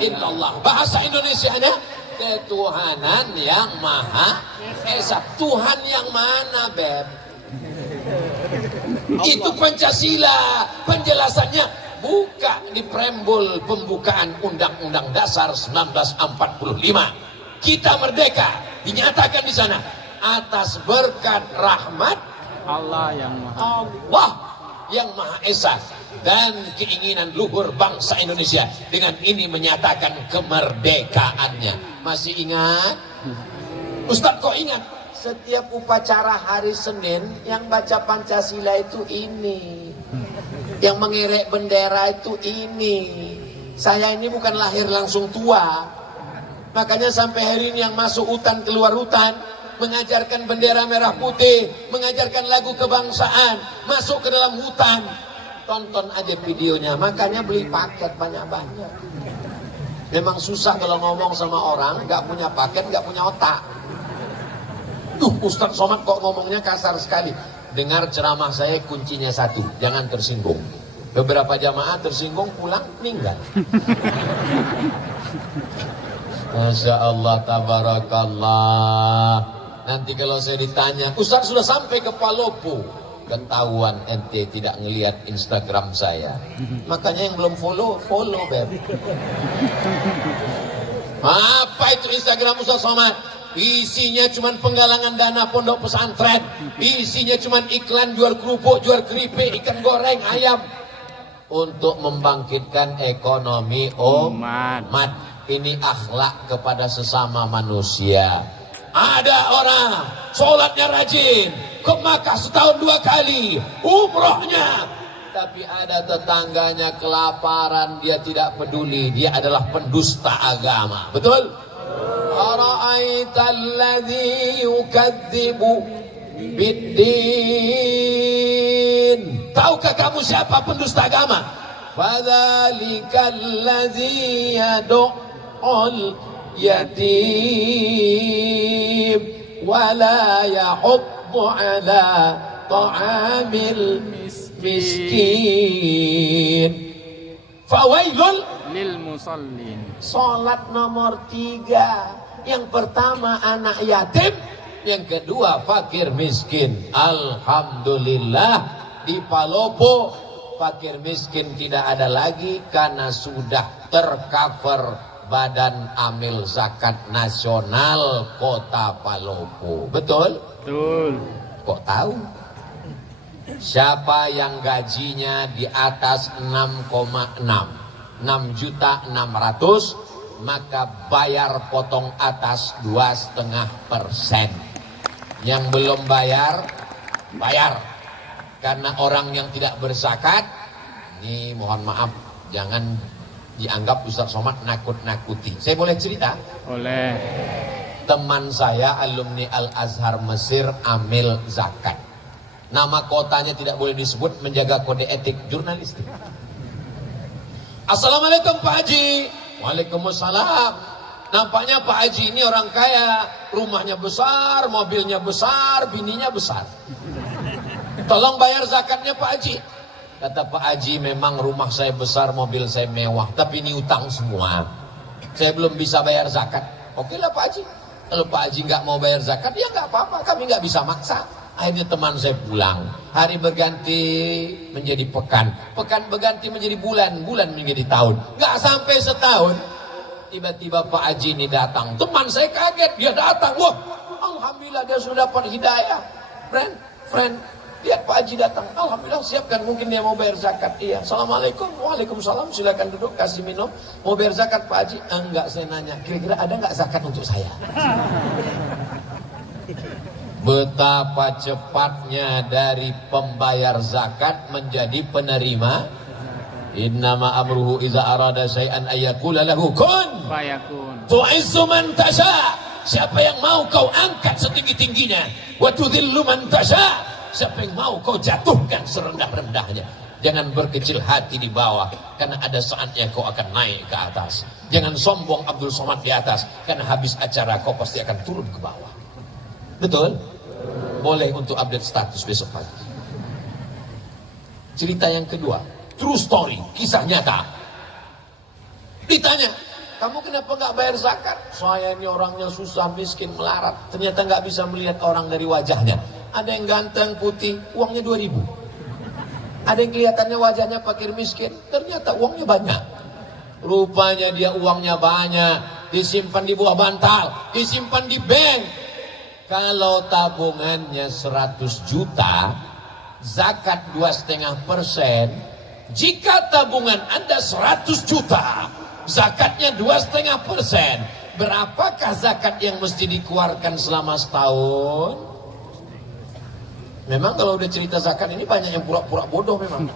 illallah. Bahasa Indonesianya ketuhanan yang maha esa. Tuhan yang mana, Beb? Itu Pancasila. Penjelasannya buka di preambul pembukaan Undang-Undang Dasar 1945. Kita merdeka, dinyatakan di sana atas berkat rahmat Allah yang maha esa dan keinginan luhur bangsa Indonesia. Dengan ini menyatakan kemerdekaannya. Masih ingat? Ustadz kok ingat? Setiap upacara hari Senin yang baca Pancasila itu ini, yang mengerek bendera itu ini. Saya ini bukan lahir langsung tua, makanya sampai hari ini yang masuk hutan keluar hutan mengajarkan bendera merah putih, mengajarkan lagu kebangsaan, masuk ke dalam hutan. Tonton aja videonya, makanya beli paket banyak-banyak. Memang susah kalau ngomong sama orang nggak punya paket, nggak punya otak. Ustadz Somad kok ngomongnya kasar sekali. Dengar ceramah saya, kuncinya satu, jangan tersinggung. Beberapa jamaah tersinggung pulang meninggal. Masya Allah tabarakallah. Nanti kalau saya ditanya, Ustadz sudah sampai ke Palopo, ketahuan ente tidak ngelihat Instagram saya. Makanya yang belum follow Beb. Apa itu Instagram Ustadz Somad? Isinya cuma penggalangan dana pondok pesantren. Isinya cuma iklan jual kerupuk, jual keripik, ikan goreng, ayam. Untuk membangkitkan ekonomi umat. Ini akhlak kepada sesama manusia. Ada orang sholatnya rajin, ke Makkah setahun 2 kali, umrohnya. Tapi ada tetangganya kelaparan, dia tidak peduli. Dia adalah pendusta agama. Betul? Ara'aital ladzi yukadzibu biddin. Tahukah kamu siapa pendusta agama? Fadzalikal ladzi yad'ul yatim wa la yahuddu ala ta'amil miskin. Fawailul lil musallin. Salat nomor 3. Yang pertama anak yatim, yang kedua fakir miskin. Alhamdulillah di Palopo fakir miskin tidak ada lagi karena sudah tercover Badan Amil Zakat Nasional Kota Palopo. Betul? Betul. Kok tahu? Siapa yang gajinya di atas 6,6 maka bayar potong atas 2,5%. Yang belum bayar, bayar. Karena orang yang tidak berzakat, ini mohon maaf, jangan dianggap Ustadz Somad nakut-nakuti. Saya boleh cerita? Boleh. Teman saya alumni Al-Azhar Mesir amil zakat. Nama kotanya tidak boleh disebut, menjaga kode etik jurnalistik. Assalamualaikum Pak Haji. Waalaikumsalam. Nampaknya Pak Haji ini orang kaya, rumahnya besar, mobilnya besar, bininya besar. Tolong bayar zakatnya Pak Haji. Kata Pak Haji, memang rumah saya besar, mobil saya mewah, tapi ini utang semua. Saya belum bisa bayar zakat. Oke lah Pak Haji. Kalau Pak Haji nggak mau bayar zakat, ya nggak apa-apa, kami nggak bisa maksa. Akhirnya teman saya pulang. Hari berganti menjadi pekan, pekan berganti menjadi bulan, bulan menjadi tahun. Nggak sampai setahun, tiba-tiba Pak Haji ini datang. Teman saya kaget, dia datang. Wah, alhamdulillah dia sudah dapat hidayah. Friend, lihat Pak Haji datang. Alhamdulillah, siapkan, mungkin dia mau bayar zakat. Iya, assalamualaikum, waalaikumsalam, silakan duduk, kasih minum. Mau bayar zakat Pak Haji? Enggak, saya nanya, kira-kira ada nggak zakat untuk saya? Betapa cepatnya dari pembayar zakat menjadi penerima. Innama amruhu iza arada syai'an ayyakula lahu kun fayakun. Tu'izzu man tasha. Siapa yang mau kau angkat setinggi-tingginya, wa tudhillu man tasha. Siapa yang mau kau jatuhkan serendah-rendahnya. Jangan berkecil hati di bawah, karena ada saatnya kau akan naik ke atas. Jangan sombong Abdul Somad di atas, karena habis acara kau pasti akan turun ke bawah. Betul? Boleh untuk update status besok pagi. Cerita yang kedua, true story, kisah nyata. Ditanya, kamu kenapa nggak bayar zakat? Saya ini orangnya susah, miskin, melarat. Ternyata nggak bisa melihat orang dari wajahnya. Ada yang ganteng, putih, uangnya 2.000. Ada yang kelihatannya wajahnya fakir miskin, ternyata uangnya banyak. Rupanya dia uangnya banyak, disimpan di bawah bantal, disimpan di bank. Kalau tabungannya 100 juta, zakat 2,5%. Jika tabungan Anda 100 juta, zakatnya 2,5%. Berapakah zakat yang mesti dikeluarkan selama setahun? Memang kalau udah cerita zakat ini banyak yang pura-pura bodoh memang.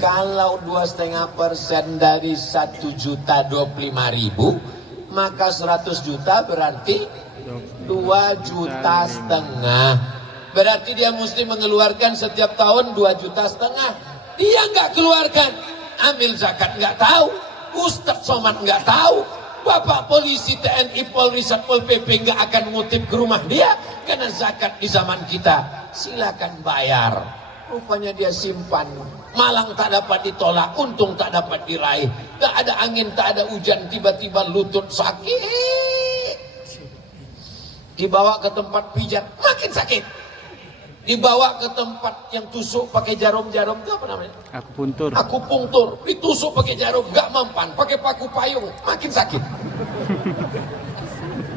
Kalau 2,5% dari 1.025.000, maka 100 juta berarti 2,5 juta. Berarti dia mesti mengeluarkan setiap tahun 2,5 juta. Dia nggak keluarkan. Amil zakat nggak tahu. Ustadz Somad nggak tahu. Bapak polisi, TNI, Polri, Satpol PP nggak akan ngutip ke rumah dia. Karena zakat di zaman kita, silakan bayar. Rupanya dia simpan. Malang tak dapat ditolak, untung tak dapat diraih. Tak ada angin, tak ada hujan, tiba-tiba lutut sakit. Dibawa ke tempat pijat, makin sakit. Dibawa ke tempat yang tusuk pakai jarum-jarum, itu apa namanya? Akupunktur. Akupunktur, ditusuk pakai jarum, gak mempan, pakai paku payung, makin sakit.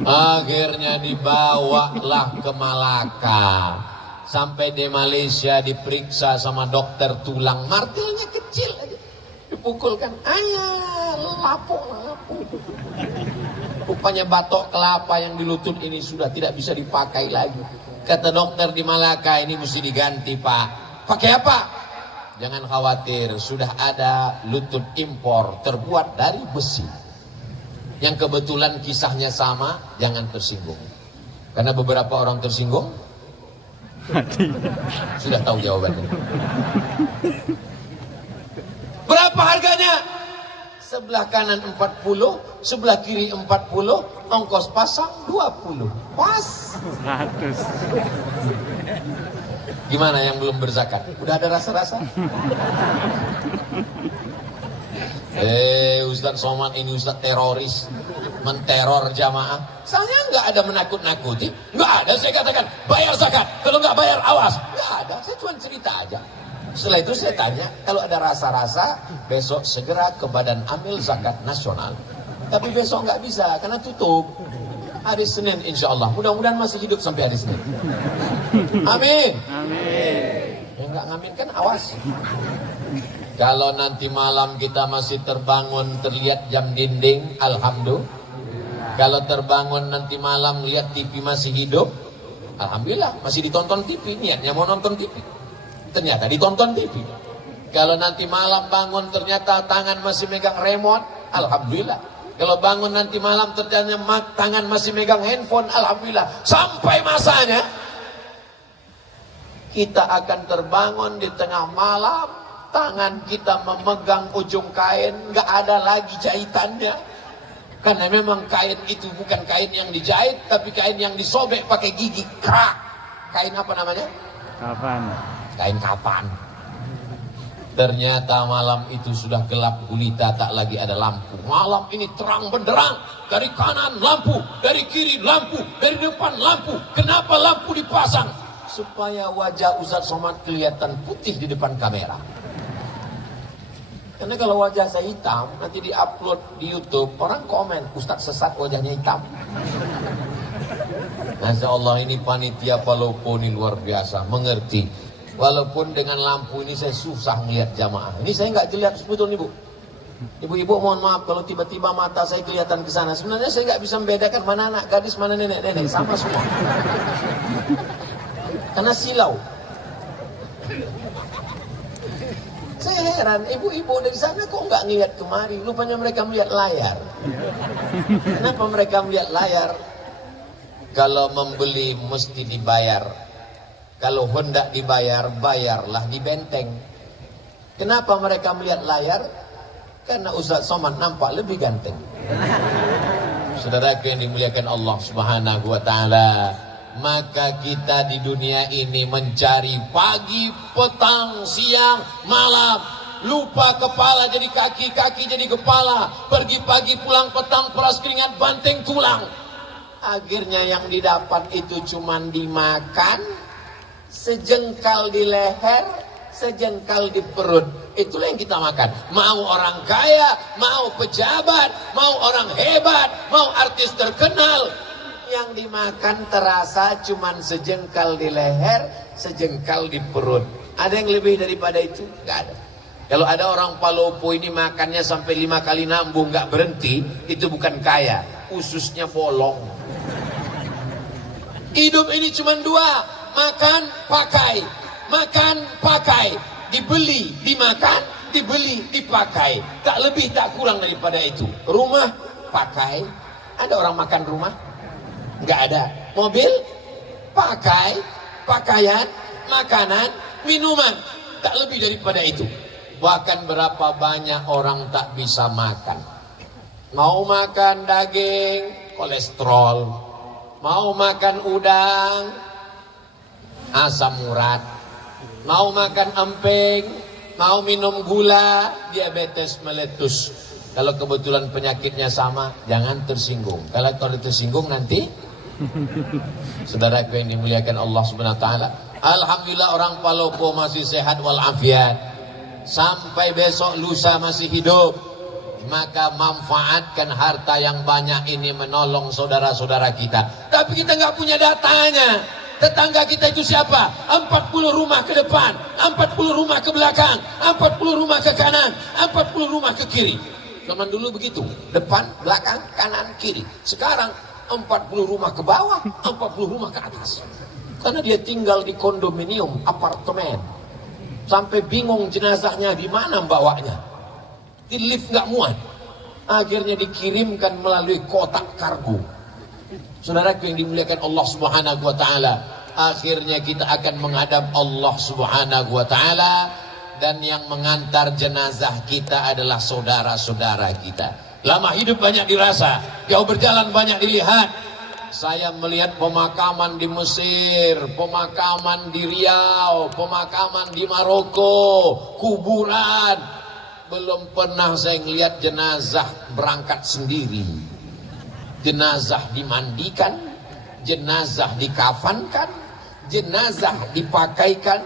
Akhirnya dibawalah ke Malaka. Sampai di Malaysia diperiksa sama dokter tulang, martilnya kecil aja, dipukulkan, ayah, lapuk. Rupanya batok kelapa yang di lutut ini sudah tidak bisa dipakai lagi. Kata dokter di Malaka, ini mesti diganti Pak. Pakai apa? Jangan khawatir, sudah ada lutut impor terbuat dari besi. Yang kebetulan kisahnya sama, jangan tersinggung. Karena beberapa orang tersinggung, sudah tahu jawabannya. Berapa harganya? Sebelah kanan 40, sebelah kiri 40, ongkos pasang 20. Pas. 100. Gimana yang belum berzakat? Udah ada rasa-rasa? Ustadz Somad ini Ustadz teroris, menteror jamaah. Saya nggak ada menakut-nakuti, nggak ada. Saya katakan bayar zakat, kalau nggak bayar awas. Nggak ada, saya cuma cerita aja. Setelah itu saya tanya, kalau ada rasa-rasa, besok segera ke Badan Amil Zakat Nasional. Tapi besok nggak bisa, karena tutup. Hari Senin insya Allah. Mudah-mudahan masih hidup sampai hari Senin. Amin. Amin. Yang nggak ngamin kan awas. Kalau nanti malam kita masih terbangun, terlihat jam dinding, alhamdulillah. Kalau terbangun nanti malam lihat TV masih hidup, alhamdulillah. Masih ditonton TV, niatnya mau nonton TV. Ternyata ditonton TV. Kalau nanti malam bangun ternyata tangan masih megang remote, alhamdulillah. Kalau bangun nanti malam ternyata tangan masih megang handphone, alhamdulillah. Sampai masanya kita akan terbangun di tengah malam, tangan kita memegang ujung kain, nggak ada lagi jahitannya. Karena memang kain itu bukan kain yang dijahit, tapi kain yang disobek pakai gigi. Krak. Kain apa namanya? Kapan? Kain kapan. Ternyata malam itu sudah gelap gulita, tak lagi ada lampu. Malam ini terang benderang. Dari kanan lampu, dari kiri lampu, dari depan lampu. Kenapa lampu dipasang? Supaya wajah Ustaz Somad kelihatan putih di depan kamera. Karena kalau wajah saya hitam, nanti di-upload di YouTube, orang komen, Ustaz sesat wajahnya hitam. Masya Allah, ini panitia Palopo ini luar biasa, mengerti. Walaupun dengan lampu ini saya susah melihat jamaah. Ini saya nggak jelas betul nih Bu. Ibu-ibu mohon maaf kalau tiba-tiba mata saya kelihatan ke sana. Sebenarnya saya nggak bisa membedakan mana anak gadis, mana nenek-nenek, sama semua. Karena silau. Saya heran, ibu-ibu dari sana kok nggak ngelihat kemari? Rupanya mereka melihat layar. Kenapa mereka melihat layar? Kalau membeli mesti dibayar. Kalau hendak dibayar, bayarlah di benteng. Kenapa mereka melihat layar? Karena Ustaz Somad nampak lebih ganteng. Saudara yang dimuliakan Allah Subhanahu wa Ta'ala, maka kita di dunia ini mencari pagi, petang, siang, malam. Lupa kepala jadi kaki, kaki jadi kepala. Pergi pagi, pulang petang, peras keringat, banteng tulang. Akhirnya yang didapat itu cuman dimakan, sejengkal di leher, sejengkal di perut. Itulah yang kita makan. Mau orang kaya, mau pejabat, mau orang hebat, mau artis terkenal, yang dimakan terasa cuman sejengkal di leher, sejengkal di perut. Ada yang lebih daripada itu? Gak ada. Kalau ada orang Palopo ini makannya sampai 5 kali nambung gak berhenti, itu bukan kaya, ususnya bolong. Hidup ini cuma 2, makan, pakai, dibeli, dimakan, dibeli, dipakai. Tak lebih, tak kurang daripada itu. Rumah, pakai. Ada orang makan rumah? Enggak ada. Mobil, pakai, pakaian, makanan, minuman. Tak lebih daripada itu. Bahkan berapa banyak orang tak bisa makan. Mau makan daging, kolesterol. Mau makan udang, asam urat. Mau makan emping, mau minum gula, diabetes meletus. Kalau kebetulan penyakitnya sama, jangan tersinggung. Kalau tersinggung nanti saudaraku yang dimuliakan Allah Subhanahu wa Ta'ala, alhamdulillah orang Palopo masih sehat walafiat. Sampai besok lusa masih hidup. Maka manfaatkan harta yang banyak ini menolong saudara-saudara kita. Tapi kita nggak punya datanya. Tetangga kita itu siapa? 40 rumah ke depan, 40 rumah ke belakang, 40 rumah ke kanan, 40 rumah ke kiri. Zaman dulu begitu, depan, belakang, kanan, kiri. Sekarang 40 rumah ke bawah, 40 rumah ke atas. Karena dia tinggal di kondominium, apartemen. Sampai bingung jenazahnya di mana bawanya. Di lift nggak muat. Akhirnya dikirimkan melalui kotak kargo. Saudaraku yang dimuliakan Allah Subhanahu wa Ta'ala, akhirnya kita akan menghadap Allah Subhanahu wa Ta'ala, dan yang mengantar jenazah kita adalah saudara-saudara kita. Lama hidup banyak dirasa, jauh berjalan banyak dilihat. Saya melihat pemakaman di Mesir, pemakaman di Riau, pemakaman di Maroko, kuburan. Belum pernah saya melihat jenazah berangkat sendiri. Jenazah dimandikan, jenazah dikafankan, jenazah dipakaikan,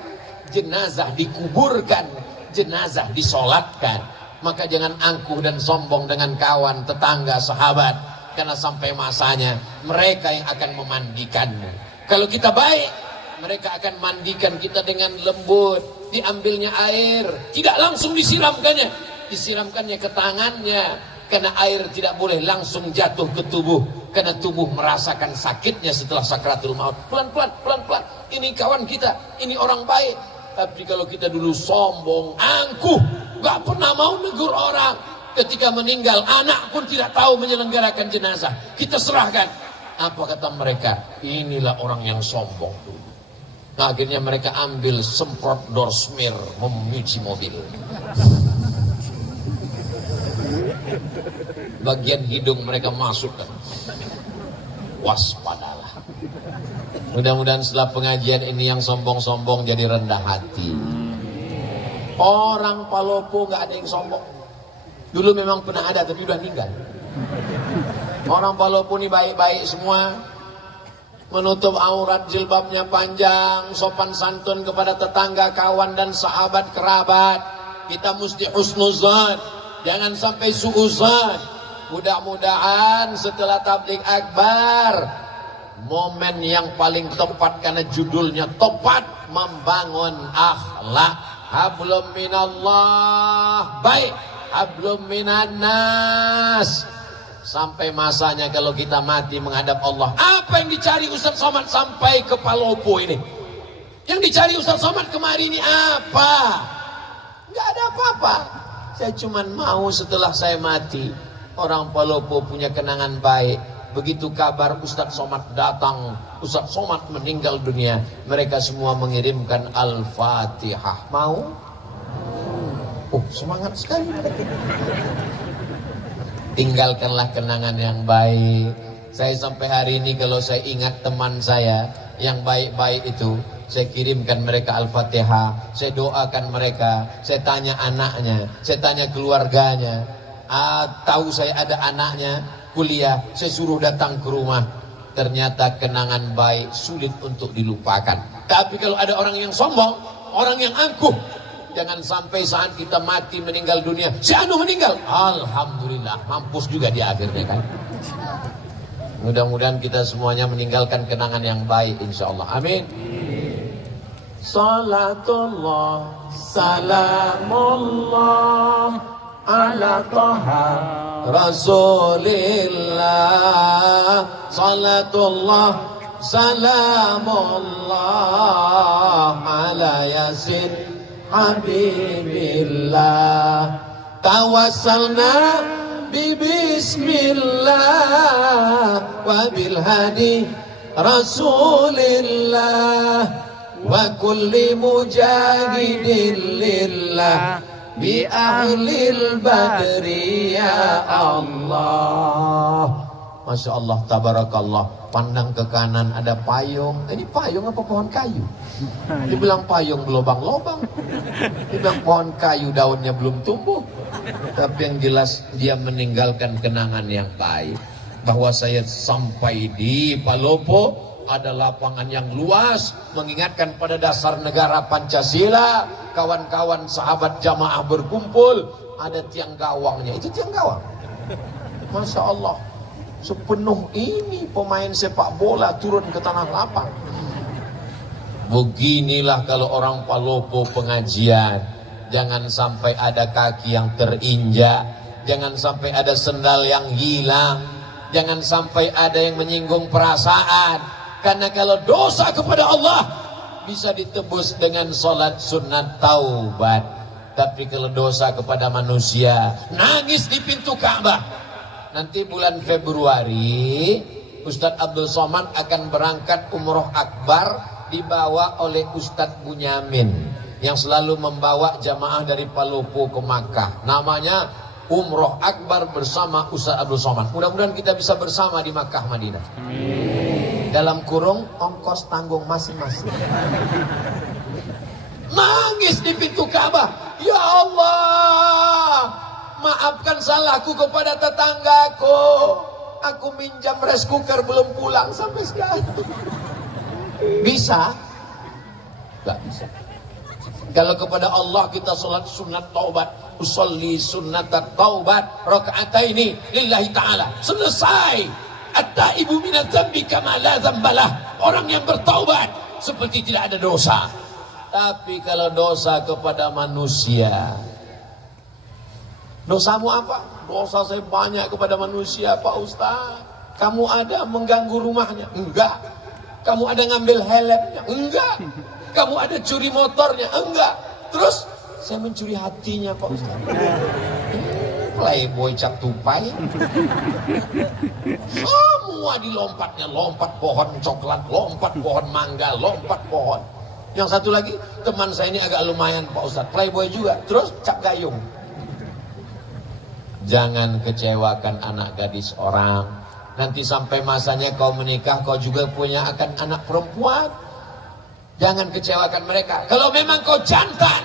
jenazah dikuburkan, jenazah disolatkan. Maka jangan angkuh dan sombong dengan kawan, tetangga, sahabat. Karena sampai masanya mereka yang akan memandikanmu. Kalau kita baik, mereka akan mandikan kita dengan lembut. Diambilnya air, tidak langsung disiramkannya, disiramkannya ke tangannya. Karena air tidak boleh langsung jatuh ke tubuh, karena tubuh merasakan sakitnya setelah sakratul maut. Pelan-pelan, pelan-pelan. Ini kawan kita, ini orang baik. Tapi kalau kita dulu sombong, angkuh, gak pernah mau negur orang. Ketika meninggal, anak pun tidak tahu menyelenggarakan jenazah. Kita serahkan. Apa kata mereka? Inilah orang yang sombong dulu. Nah, akhirnya mereka ambil semprot door smear menyuci mobil. Bagian hidung mereka masukkan. Waspadalah. Mudah-mudahan setelah pengajian ini yang sombong-sombong jadi rendah hati. Orang Palopo gak ada yang sombong. Dulu memang pernah ada tapi udah meninggal. Orang Palopo ini baik-baik semua, menutup aurat, jilbabnya panjang, sopan santun kepada tetangga, kawan dan sahabat kerabat. Kita mesti husnuzan, jangan sampai suuzan. Mudah-mudahan setelah tabligh akbar, momen yang paling tepat karena judulnya tepat, membangun akhlak. Hablum minallah, baik, hablum minan nas. Sampai masanya kalau kita mati menghadap Allah. Apa yang dicari Ustaz Somad sampai ke Palopo ini? Yang dicari Ustaz Somad kemarin ini apa? Nggak ada apa-apa. Saya cuma mau setelah saya mati, orang Palopo punya kenangan baik. Begitu kabar Ustaz Somad datang, Ustaz Somad meninggal dunia, mereka semua mengirimkan Al-Fatihah. Mau? Oh, semangat sekali mereka. Tinggalkanlah kenangan yang baik. Saya sampai hari ini kalau saya ingat teman saya yang baik-baik itu, saya kirimkan mereka Al-Fatihah, saya doakan mereka, saya tanya anaknya, saya tanya keluarganya. Tahu saya ada anaknya kuliah, saya suruh datang ke rumah. Ternyata kenangan baik sulit untuk dilupakan. Tapi kalau ada orang yang sombong, orang yang angkuh, jangan sampai saat kita mati meninggal dunia, si anu meninggal, alhamdulillah, mampus juga di akhirnya kan. Mudah-mudahan kita semuanya meninggalkan kenangan yang baik insyaallah. Amin. Salatullah salamullah ala taha rasulillah. Salatullah salamullah ala yasin Habibillah. Tawassalna bismillah wa bil hadi rasulillah wa kulli mujahidin lillah bi ahlil badri ya Allah. Masya Allah, tabarakallah. Pandang ke kanan ada payung. Ini payung apa pohon kayu? Dia bilang payung berlobang-lobang. Dia bilang pohon kayu daunnya belum tumbuh. Tapi yang jelas dia meninggalkan kenangan yang baik. Bahwa saya sampai di Palopo, ada lapangan yang luas, mengingatkan pada dasar negara Pancasila. Kawan-kawan sahabat jamaah berkumpul, ada tiang gawangnya. Itu tiang gawang. Masya Allah. Sepenuh ini pemain sepak bola turun ke tanah lapang. Beginilah kalau orang Palopo pengajian. Jangan sampai ada kaki yang terinjak, jangan sampai ada sendal yang hilang, jangan sampai ada yang menyinggung perasaan. Karena kalau dosa kepada Allah bisa ditebus dengan sholat sunat taubat. Tapi kalau dosa kepada manusia, nangis di pintu Ka'bah. Nanti bulan Februari Ustadz Abdul Somad akan berangkat umroh akbar, dibawa oleh Ustadz Bunyamin yang selalu membawa jamaah dari Palopo ke Makkah. Namanya umroh akbar bersama Ustadz Abdul Somad. Mudah-mudahan kita bisa bersama di Makkah Madinah. Amin. Dalam kurung ongkos tanggung masing-masing. Nangis di pintu Ka'bah, ya Allah, maafkan salahku kepada tetanggaku. Aku minjam rice cooker belum pulang sampai sekarang. Bisa? Gak bisa. Kalau kepada Allah kita sholat sunat taubat, usolli sunat taubat rakaataini lillahi ta'ala, selesai. At-taibu minadz dzambi kama la dzambalah. Orang yang bertaubat seperti tidak ada dosa. Tapi kalau dosa kepada manusia, dosamu apa? Dosa saya banyak kepada manusia, Pak Ustaz. Kamu ada mengganggu rumahnya? Enggak. Kamu ada ngambil helmnya? Enggak. Kamu ada curi motornya? Enggak. Terus saya mencuri hatinya, Pak Ustaz. Playboy cap tupai. Semua dilompatnya, lompat pohon coklat, lompat pohon mangga, lompat pohon. Yang satu lagi, teman saya ini agak lumayan, Pak Ustaz. Playboy juga. Terus cap gayung. Jangan kecewakan anak gadis orang. Nanti sampai masanya kau menikah, kau juga punya akan anak perempuan. Jangan kecewakan mereka. Kalau memang kau jantan,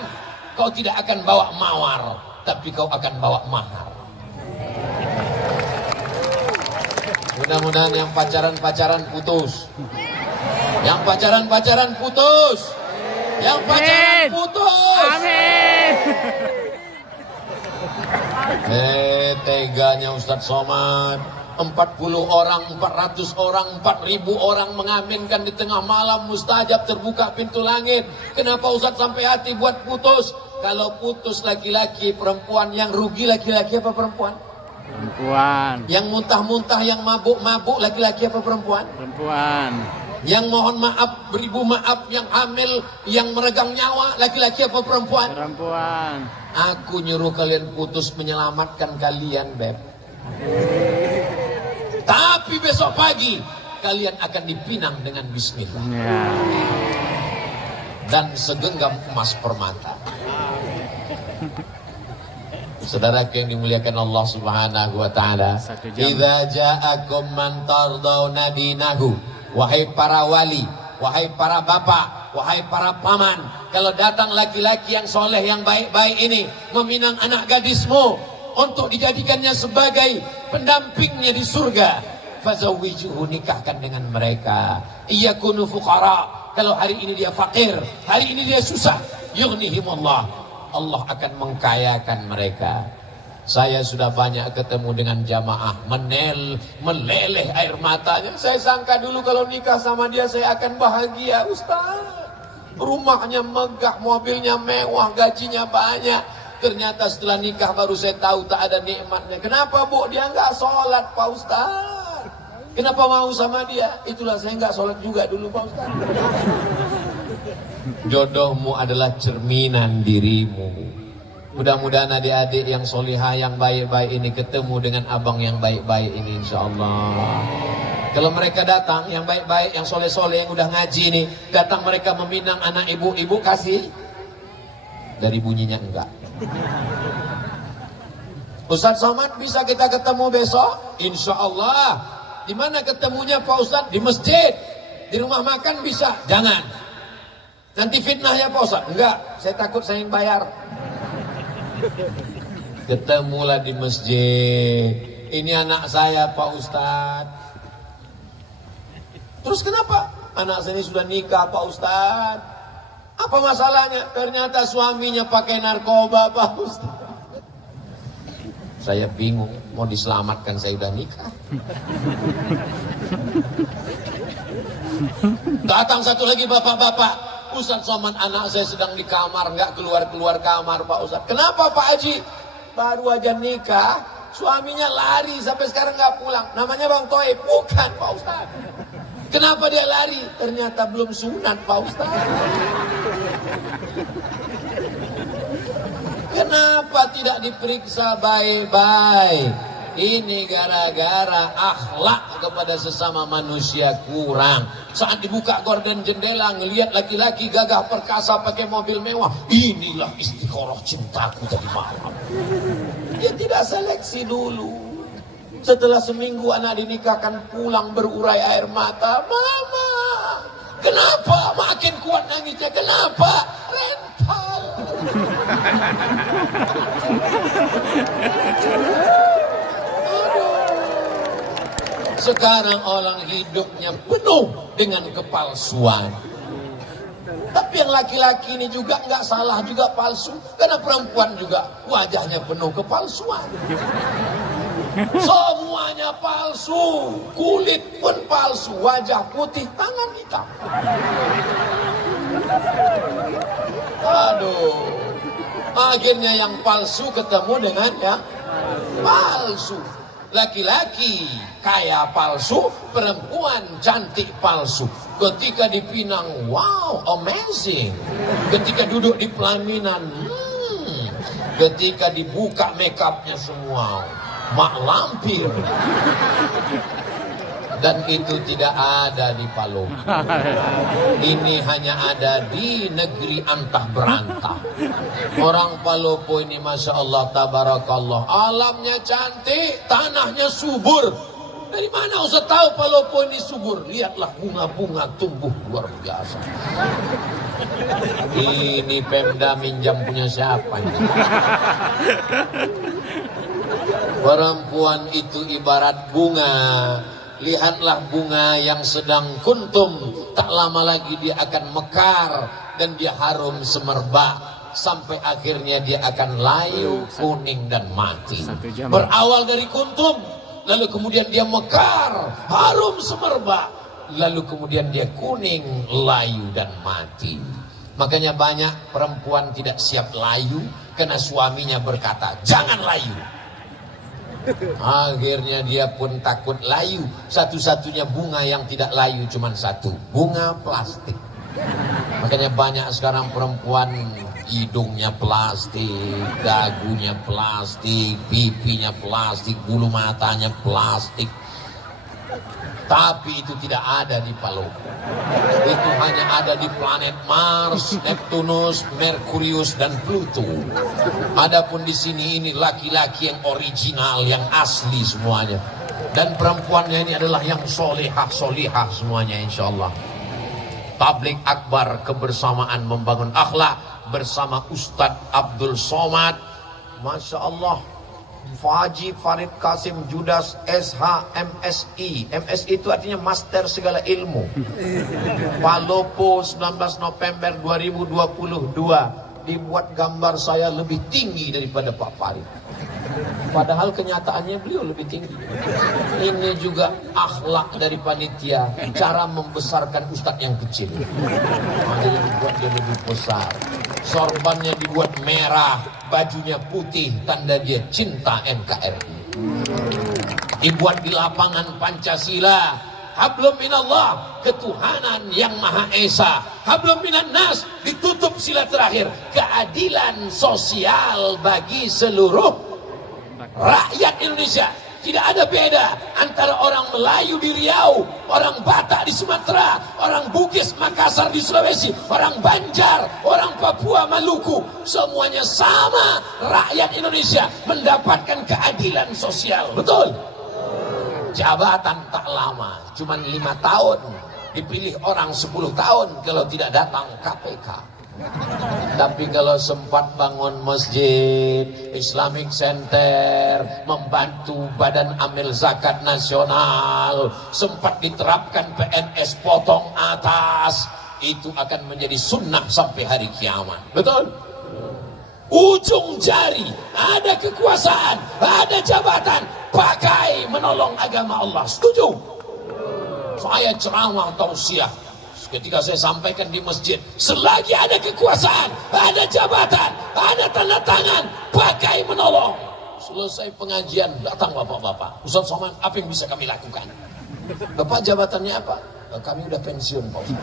kau tidak akan bawa mawar, tapi kau akan bawa mahar. Mudah-mudahan yang pacaran-pacaran putus. Yang pacaran-pacaran putus. Yang pacaran putus. Amin. Teganya Ustadz Somad. 40 orang, 400 orang, 4000 orang mengaminkan di tengah malam mustajab, terbuka pintu langit. Kenapa Ustadz sampai hati buat putus? Kalau putus laki-laki, perempuan, yang rugi laki-laki apa perempuan? Perempuan. Yang muntah-muntah, yang mabuk-mabuk, laki-laki apa perempuan? Perempuan. Yang mohon maaf, beribu maaf, yang hamil, yang meregang nyawa, laki-laki apa perempuan? Perempuan. Aku nyuruh kalian putus menyelamatkan kalian, Beb. Tapi besok pagi kalian akan dipinang dengan bismillah. Ya. Dan segenggam emas permata. Saudara yang dimuliakan Allah Subhanahu wa taala, idza ja'akum man tardawna dinahu, wahai para wali, wahai para bapak, wahai para paman, kalau datang laki-laki yang soleh, yang baik-baik ini meminang anak gadismu untuk dijadikannya sebagai pendampingnya di surga, fazawwijuhu, nikahkan dengan mereka. Iyakunu fuqara, kalau hari ini dia fakir, hari ini dia susah, yughnihimullah, Allah akan mengkayakan mereka. Saya sudah banyak ketemu dengan jamaah meleleh air matanya. Saya sangka dulu kalau nikah sama dia saya akan bahagia, Ustaz. Rumahnya megah, mobilnya mewah, gajinya banyak. Ternyata setelah nikah baru saya tahu tak ada nikmatnya. Kenapa, Bu? Dia nggak sholat, Pak Ustaz. Kenapa mau sama dia? Itulah saya nggak sholat juga dulu, Pak Ustaz. Jodohmu adalah cerminan dirimu. Mudah-mudahan adik-adik yang solihah, yang baik-baik ini ketemu dengan abang yang baik-baik ini, insya Allah. Kalau mereka datang, yang baik-baik, yang soleh-soleh, yang udah ngaji ini, datang mereka meminang anak ibu-ibu, kasih. Dari bunyinya enggak. Ustadz Somad, bisa kita ketemu besok? Insya Allah. Di mana ketemunya Pak Ustadz? Di masjid. Di rumah makan bisa? Jangan. Nanti fitnah ya Pak Ustadz? Enggak, saya takut saya yang bayar. Ketemulah di masjid. Ini anak saya Pak Ustadz. Terus kenapa? Anak saya ini sudah nikah Pak Ustadz. Apa masalahnya? Ternyata suaminya pakai narkoba Pak Ustadz. Saya bingung, mau diselamatkan saya udah nikah. Datang satu lagi bapak-bapak, Ustadz Somad, anak saya sedang di kamar, nggak keluar-keluar kamar Pak Ustadz. Kenapa Pak Haji? Baru aja nikah, suaminya lari sampai sekarang nggak pulang. Namanya Bang Toib? Bukan Pak Ustadz. Kenapa dia lari? Ternyata belum sunat Pak Ustadz. Kenapa tidak diperiksa baik-baik? Ini gara-gara akhlak kepada sesama manusia kurang. Saat dibuka gorden jendela, ngelihat laki-laki gagah perkasa pakai mobil mewah. Inilah istiqoroh cintaku tadi malam. Dia tidak seleksi dulu. Setelah seminggu anak dinikahkan, pulang berurai air mata. Mama, kenapa? Makin kuat nangisnya. Kenapa? Rental. Sekarang orang hidupnya penuh dengan kepalsuan. Tapi yang laki-laki ini juga nggak salah juga palsu. Karena perempuan juga wajahnya penuh kepalsuan. Semuanya palsu. Kulit pun palsu. Wajah putih, tangan hitam. Aduh. Akhirnya yang palsu ketemu dengan yang palsu. Laki-laki kaya palsu, perempuan cantik palsu. Ketika dipinang, wow, amazing. Ketika duduk di pelaminan, ketika dibuka make upnya semua, mak lampir. Dan itu tidak ada di Palopo. Ini hanya ada di negeri antah berantah. Orang Palopo ini Masya Allah, tabarakallah, alamnya cantik, tanahnya subur. Dari mana Ustaz tahu Palopo ini subur? Lihatlah bunga-bunga tumbuh luar biasa. Ini Pemda minjam punya siapa ini? Perempuan itu ibarat bunga. Lihatlah bunga yang sedang kuntum, tak lama lagi dia akan mekar dan dia harum semerbak sampai akhirnya dia akan layu, kuning dan mati. Berawal dari kuntum, lalu kemudian dia mekar, harum semerbak, lalu kemudian dia kuning, layu dan mati. Makanya banyak perempuan tidak siap layu karena suaminya berkata, "Jangan layu." Akhirnya dia pun takut layu. Satu-satunya bunga yang tidak layu cuma satu, bunga plastik. Makanya banyak sekarang perempuan hidungnya plastik, dagunya plastik, pipinya plastik, bulu matanya plastik. Tapi itu tidak ada di Palopo. Itu hanya ada di planet Mars, Neptunus, Merkurius dan Pluto. Adapun di sini ini laki-laki yang original, yang asli semuanya. Dan perempuannya ini adalah yang solihah semuanya insya Allah. Tablik akbar kebersamaan membangun akhlak bersama Ustadz Abdul Somad. Masya Allah. Faji Farid Kasim Judas SH MSI. MSI itu artinya Master Segala Ilmu. Palopo 19 November 2022. Dibuat gambar saya lebih tinggi daripada Pak Farid. Padahal kenyataannya beliau lebih tinggi. Ini juga akhlak dari panitia, cara membesarkan ustadz yang kecil. Jadi dibuat dia lebih besar. Sorbannya dibuat merah, bajunya putih, tanda dia cinta NKRI. Dibuat di lapangan Pancasila. Hablum minallah, ketuhanan yang Maha Esa. Hablum minan nas, ditutup sila terakhir. Keadilan sosial bagi seluruh rakyat Indonesia. Tidak ada beda antara orang Melayu di Riau, orang Batak di Sumatera, orang Bugis Makassar di Sulawesi, orang Banjar, orang Papua Maluku. Semuanya sama, rakyat Indonesia mendapatkan keadilan sosial. Betul? Jabatan tak lama, cuma 5 tahun. Dipilih orang 10 tahun kalau tidak datang KPK. Tapi kalau sempat bangun masjid, Islamic Center, membantu Badan Amil Zakat Nasional, sempat diterapkan PNS potong atas, itu akan menjadi sunnah sampai hari kiamat. Betul? Ujung jari, ada kekuasaan, ada jabatan, pakai menolong agama Allah. Setuju? Saya ceramah tausiah. Ketika saya sampaikan di masjid, selagi ada kekuasaan, ada jabatan, ada tanda tangan, pakai menolong. Selesai pengajian, datang bapak-bapak. Ustaz Somad, apa yang bisa kami lakukan? Bapak jabatannya apa? Kami udah pensiun, Pak Ustaz.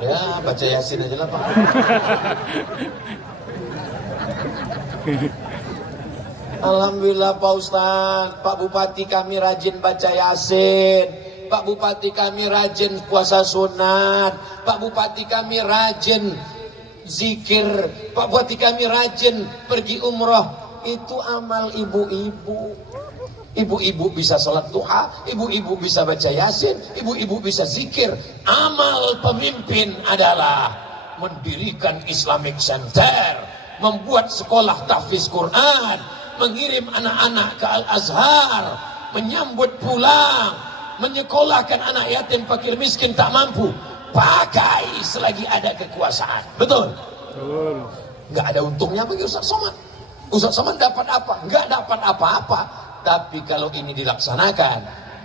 Ya, baca Yasin aja lah, Pak. Alhamdulillah Pak Ustaz, Pak Bupati kami rajin baca Yasin. Pak Bupati kami rajin puasa sunat. Pak Bupati kami rajin zikir. Pak Bupati kami rajin pergi umroh. Itu amal ibu-ibu. Ibu-ibu bisa sholat duha, ibu-ibu bisa baca Yasin, ibu-ibu bisa zikir. Amal pemimpin adalah mendirikan Islamic Center, membuat sekolah tahfiz Quran, mengirim anak-anak ke Al-Azhar, menyambut pulang, menyekolahkan anak yatim fakir miskin tak mampu. Pakai selagi ada kekuasaan. Betul? Betul. Nggak ada untungnya bagi Ustaz Somad. Ustaz Somad dapat apa? Nggak dapat apa-apa. Tapi kalau ini dilaksanakan,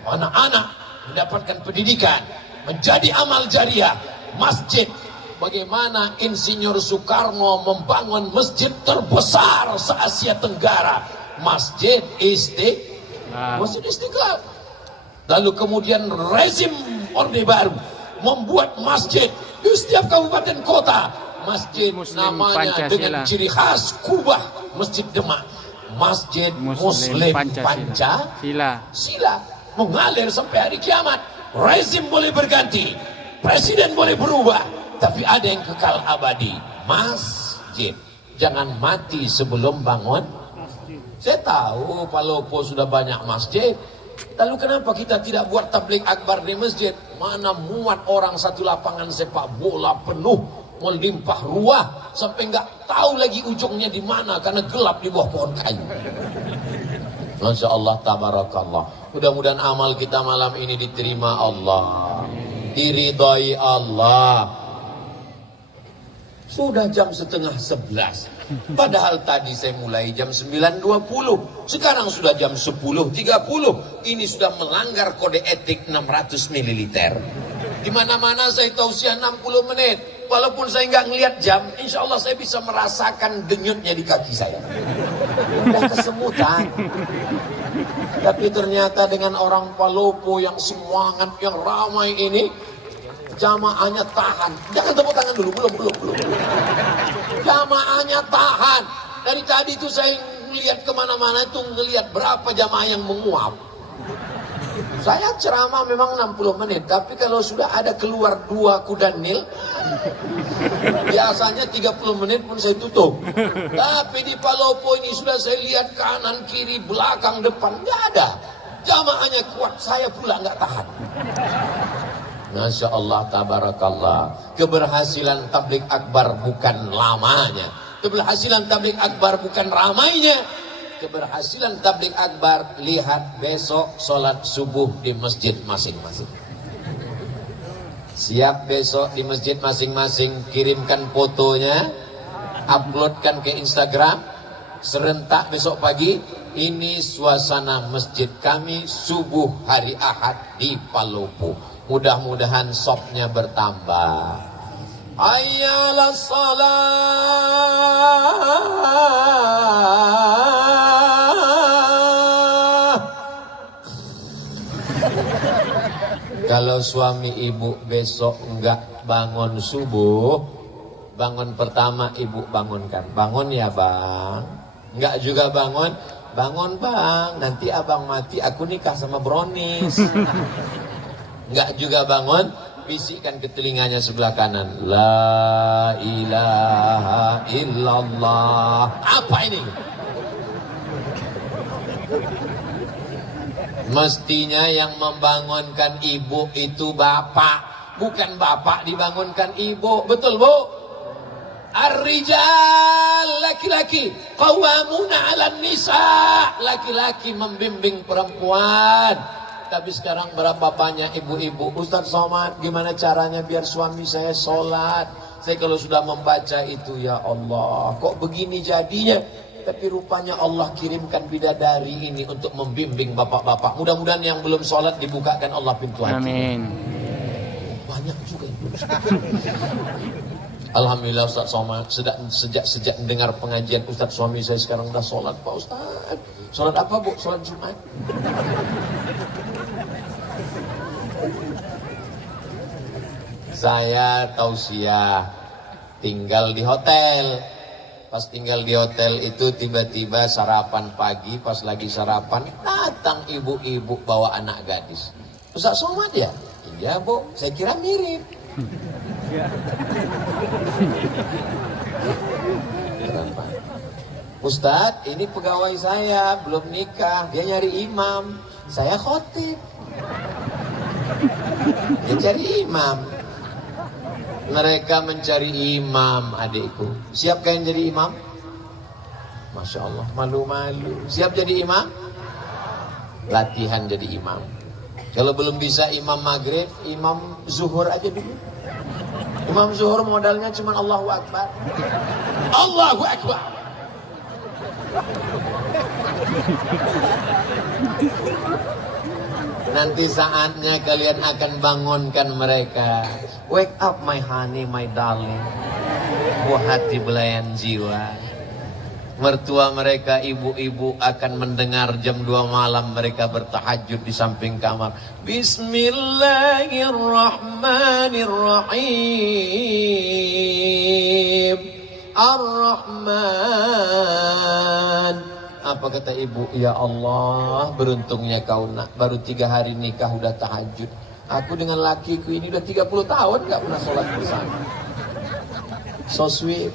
anak-anak mendapatkan pendidikan, menjadi amal jariah, masjid. Bagaimana Insinyur Soekarno membangun masjid terbesar se-Asia Tenggara, Masjid Istiqlal. Lalu kemudian rezim Orde Baru membuat masjid di setiap kabupaten kota. Masjid Muslim namanya Pancasila, dengan ciri khas Kubah, Masjid Demak. Masjid Muslim Pancasila. mengalir sampai hari kiamat. Rezim boleh berganti, presiden boleh berubah, tapi ada yang kekal abadi, masjid. Jangan mati sebelum bangun. Saya tahu Palopo sudah banyak masjid, lalu kenapa kita tidak buat tabligh akbar di masjid? Mana muat orang satu lapangan sepak bola penuh, melimpah ruah, sampai nggak tahu lagi ujungnya di mana karena gelap di bawah pohon kayu. Masya Allah, tabarakallah. Mudah-mudahan amal kita malam ini diterima Allah, diridhai Allah. Sudah jam setengah 11. Padahal tadi saya mulai jam 9.20. Sekarang sudah jam 10.30. Ini sudah melanggar kode etik 600 ml. Di mana-mana saya tausiah 60 menit. Walaupun saya nggak ngelihat jam, insya Allah saya bisa merasakan denyutnya di kaki saya. Udah kesemutan. Tapi ternyata dengan orang Palopo yang semangat, yang ramai ini, jamaahnya tahan. Jangan tepuk tangan dulu, belum. Jamaahnya tahan. Dari tadi itu saya melihat kemana-mana itu ngelihat berapa jamaah yang menguap. Saya ceramah memang 60 menit, tapi kalau sudah ada keluar 2 kuda nil, biasanya 30 menit pun saya tutup. Tapi di Palopo ini sudah saya lihat kanan, kiri, belakang, depan, nggak ada. Jamaahnya kuat, saya pula nggak tahan. Masya Allah, tabarakallah. Keberhasilan tabligh akbar bukan lamanya. Keberhasilan tabligh akbar bukan ramainya. Keberhasilan tabligh akbar, lihat besok sholat subuh di masjid masing-masing. Siap besok di masjid masing-masing, kirimkan fotonya, uploadkan ke Instagram. Serentak besok pagi, ini suasana masjid kami subuh hari Ahad di Palopo. Mudah-mudahan sopnya bertambah. Ayyalah salat. Kalau suami ibu besok enggak bangun subuh, bangun pertama ibu bangunkan. Bangun ya bang. Enggak juga bangun. Bangun bang, nanti abang mati aku nikah sama Bronis. Enggak juga bangun, bisikkan ke telinganya sebelah kanan, la ilaha illallah. Apa ini? Mestinya yang membangunkan ibu itu bapak, bukan bapak dibangunkan ibu. Betul bu? Ar-rijal, laki-laki, qawwamuna 'alan nisa, laki-laki membimbing perempuan. Tapi sekarang berapa banyak ibu-ibu, Ustaz Somad, gimana caranya biar suami saya sholat? Saya kalau sudah membaca itu, ya Allah, kok begini jadinya? Tapi rupanya Allah kirimkan bidadari ini untuk membimbing bapak-bapak. Mudah-mudahan yang belum sholat dibukakan Allah pintu hati. Amin. Banyak juga yang belum sholat. Alhamdulillah Ustaz Somad, sejak mendengar pengajian Ustaz, suami saya sekarang udah sholat Pak Ustaz. Sholat apa bu? Sholat Jumat. Saya tausiah tinggal di hotel. Pas tinggal di hotel itu tiba-tiba sarapan pagi, pas lagi sarapan datang ibu-ibu bawa anak gadis. Ustaz Somad ya? Iya bu, saya kira mirip. Ustaz, ini pegawai saya belum nikah, dia nyari imam, saya khotib. Dia cari imam. Mereka mencari imam, adikku. Siap kalian jadi imam? Masya Allah, malu-malu. Siap jadi imam? Latihan jadi imam. Kalau belum bisa imam maghrib, imam zuhur aja dulu. Imam zuhur modalnya cuma Allahu Akbar. Allahu Akbar. Nanti saatnya kalian akan bangunkan mereka. Wake up my honey, my darling. Oh hati belayan jiwa. Mertua mereka, ibu-ibu akan mendengar jam 2 malam mereka bertahajud di samping kamar. Bismillahirrahmanirrahim. Ar-Rahman. Apa kata ibu? Ya Allah, beruntungnya kau nak, baru 3 hari nikah udah tahajud. Aku dengan lakiku ini udah 30 tahun gak pernah sholat bersama. So sweet.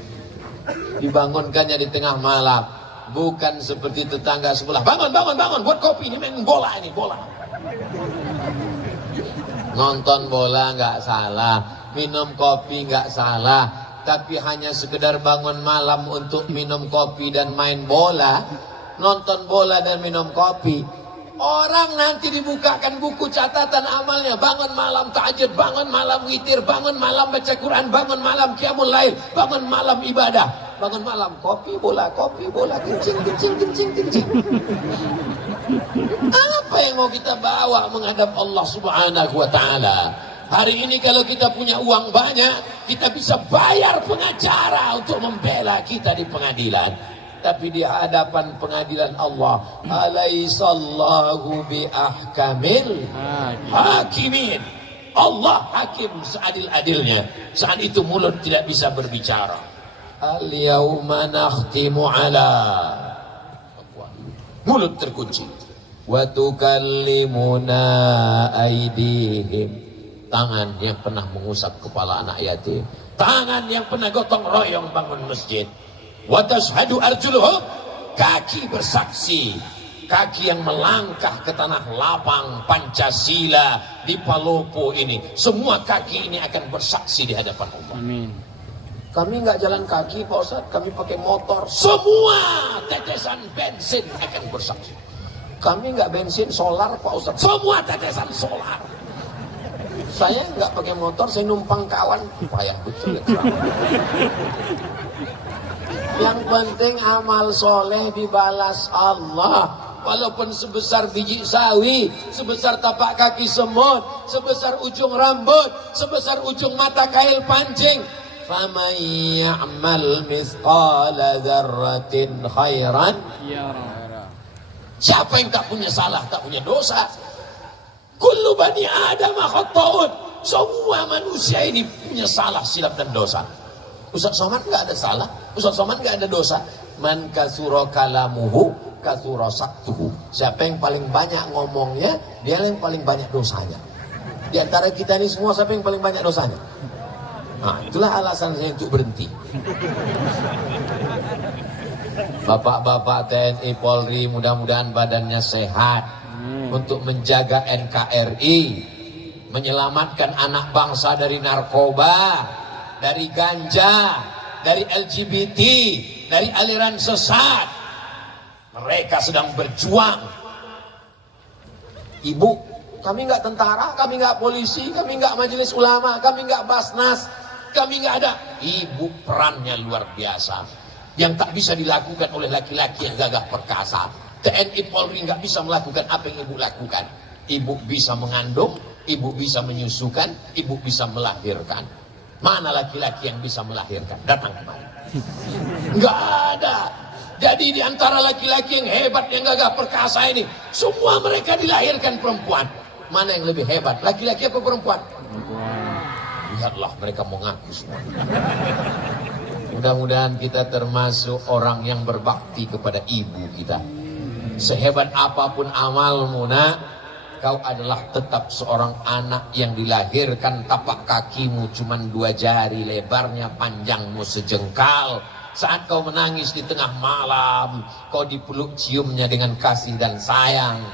Dibangunkannya di tengah malam. Bukan seperti tetangga sebelah. Bangun, bangun, bangun, buat kopi, ini main bola ini, bola. Nonton bola nggak salah, minum kopi nggak salah, tapi hanya sekedar bangun malam untuk minum kopi dan main bola, nonton bola dan minum kopi. Orang nanti dibukakan buku catatan amalnya, bangun malam tahajud, bangun malam witir, bangun malam baca Quran, bangun malam qiyamul lail, bangun malam ibadah, bangun malam kopi bola, kencing, kencing, kencing, kencing. Apa yang mau kita bawa menghadap Allah Subhanahu wa ta'ala? Hari ini kalau kita punya uang banyak, kita bisa bayar pengacara untuk membela kita di pengadilan. Tapi di hadapan pengadilan Allah, alaihissallahu biahkamil hakimin. Allah hakim seadil-adilnya. Saat itu mulut tidak bisa berbicara. Al-yawma nakhtimu ala, mulut terkunci. Wa tukallimuna aydihim, tangan yang pernah mengusap kepala anak yatim, tangan yang pernah gotong royong bangun masjid. Wa tashhadu arjuluhum, kaki bersaksi, kaki yang melangkah ke tanah lapang Pancasila di Palopo ini, semua kaki ini akan bersaksi di hadapan Allah. Amin. Kami nggak jalan kaki Pak Ustadz, kami pakai motor. Semua tetesan bensin akan bersaksi. Kami nggak bensin solar Pak Ustadz, semua tetesan solar. Saya nggak pakai motor, saya numpang kawan. Payah betul ya. Yang penting amal soleh dibalas Allah. Walaupun sebesar biji sawi, sebesar tapak kaki semut, sebesar ujung rambut, sebesar ujung mata kail pancing. فَمَنْ يَعْمَلْ مِثْقَالَ ذَرَّةٍ خَيْرًا. Siapa yang tak punya salah, tak punya dosa? Kullu bani Adam khata'un. Semua manusia ini punya salah, silap dan dosa. Ustaz Somad nggak ada salah, Ustaz Somad nggak ada dosa. Man kasura kalamuhu kasura saktuhu. Siapa yang paling banyak ngomongnya, dia yang paling banyak dosanya. Di antara kita ini semua, siapa yang paling banyak dosanya? Nah, itulah alasan saya untuk berhenti. Bapak-bapak TNI Polri, mudah-mudahan badannya sehat untuk menjaga NKRI, menyelamatkan anak bangsa dari narkoba, dari ganja, dari LGBT, dari aliran sesat. Mereka sedang berjuang. Ibu, kami nggak tentara, kami nggak polisi, kami nggak majelis ulama, kami nggak basnas, kami nggak ada. Ibu perannya luar biasa, yang tak bisa dilakukan oleh laki-laki yang gagah perkasa. TNI Polri nggak bisa melakukan apa yang ibu lakukan. Ibu bisa mengandung, ibu bisa menyusukan, ibu bisa melahirkan. Mana laki-laki yang bisa melahirkan? Datang kemari. Nggak ada. Jadi di antara laki-laki yang hebat, yang gagah perkasa ini, semua mereka dilahirkan perempuan. Mana yang lebih hebat, laki-laki apa perempuan? Lihatlah, mereka mengaku semua. Mudah-mudahan kita termasuk orang yang berbakti kepada ibu kita. Sehebat apapun amalmu nak, kau adalah tetap seorang anak yang dilahirkan tapak kakimu cuma 2 jari lebarnya, panjangmu sejengkal. Saat kau menangis di tengah malam, kau dipeluk ciumnya dengan kasih dan sayang.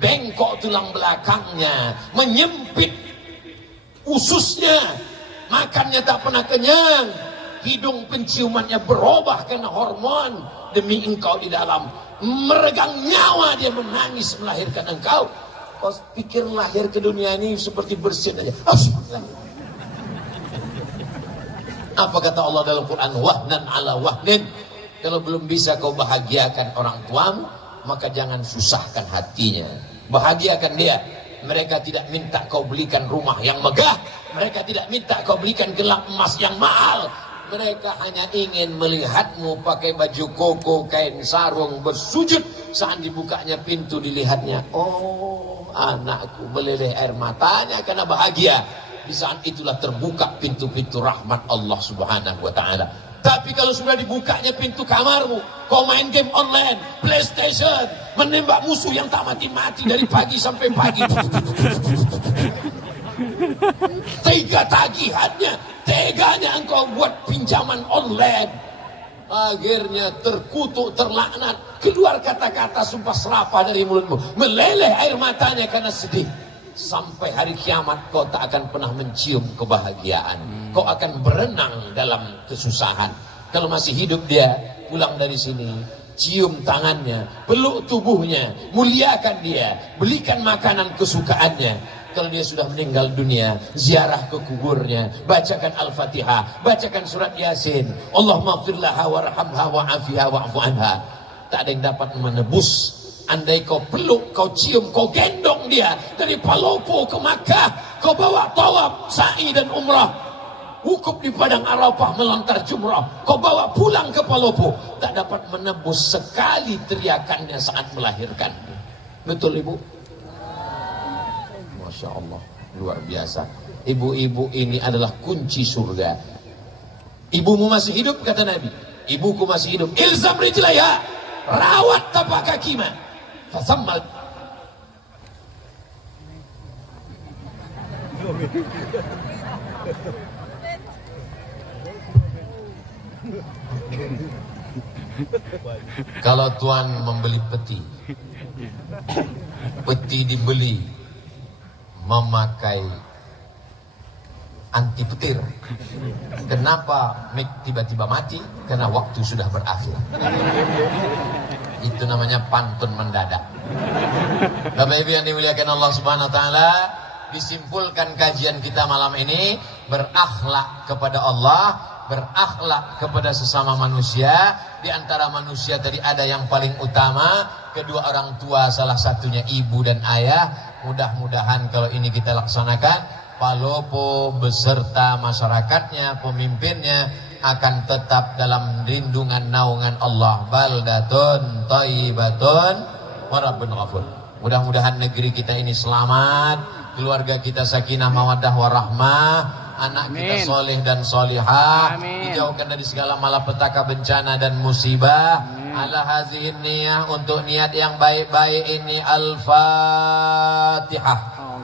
Bengkok tulang belakangnya, menyempit ususnya, makannya tak pernah kenyang. Hidung penciumannya berubah karena hormon demi engkau di dalam. Meregang nyawa dia menangis melahirkan engkau. Kau pikir lahir ke dunia ini seperti bersin aja. Apa kata Allah dalam Quran? Wahnan ala wahnin. Kalau belum bisa kau bahagiakan orang tuamu, maka jangan susahkan hatinya. Bahagiakan dia. Mereka tidak minta kau belikan rumah yang megah, mereka tidak minta kau belikan gelang emas yang mahal. Mereka hanya ingin melihatmu pakai baju koko, kain sarung, bersujud. Saat dibukanya pintu, dilihatnya, oh anakku, meleleh air matanya karena bahagia. Di saat itulah terbuka pintu-pintu rahmat Allah Subhanahu wa ta'ala. Tapi kalau sudah dibukanya pintu kamarmu, kau main game online, PlayStation, menembak musuh yang tak mati-mati dari pagi sampai pagi. Tega tagihannya, teganya engkau buat pinjaman online. Akhirnya terkutuk, terlaknat, keluar kata-kata sumpah serapah dari mulutmu, meleleh air matanya karena sedih. Sampai hari kiamat kau tak akan pernah mencium kebahagiaan. Kau akan berenang dalam kesusahan. Kalau masih hidup dia, pulang dari sini, cium tangannya, peluk tubuhnya, muliakan dia, belikan makanan kesukaannya. Kalau dia sudah meninggal dunia, ziarah ke kuburnya, bacakan Al-Fatihah, bacakan surat Yasin. Allahumma firlaha warhamha wa'afiha wa'fu anha. Tak ada yang dapat menebus. Andai kau peluk, kau cium, kau gendong dia dari Palopo ke Makkah, kau bawa tawaf, sa'i dan umrah, wukuf di padang Arafah, melontar jumrah, kau bawa pulang ke Palopo, tak dapat menebus sekali teriakannya saat melahirkan. Betul ibu? Masya Allah, luar biasa. Ibu-ibu ini adalah kunci surga. Ibumu masih hidup, kata Nabi. Ibuku masih hidup. Ilzam rijlaiha, rawat tapak kakinya. Fasammal. Kalau tuan membeli peti, peti dibeli memakai anti petir. Kenapa tiba-tiba mati? Karena waktu sudah berakhir. Itu namanya pantun mendadak. Bapak Ibu yang dimuliakan Allah Subhanahu wa taala, disimpulkan kajian kita malam ini, berakhlak kepada Allah, berakhlak kepada sesama manusia. Di antara manusia tadi ada yang paling utama, kedua orang tua, salah satunya ibu dan ayah. Mudah-mudahan kalau ini kita laksanakan, Palopo beserta masyarakatnya, pemimpinnya akan tetap dalam lindungan naungan Allah. Baldatun thayyibatun wa rabbun ghafur. Mudah-mudahan negeri kita ini selamat, keluarga kita sakinah mawaddah warahmah, anak kita soleh dan solihah, dijauhkan dari segala malapetaka, bencana dan musibah. Ala hazihin niyah, untuk niat yang baik-baik ini. Al-Fatihah.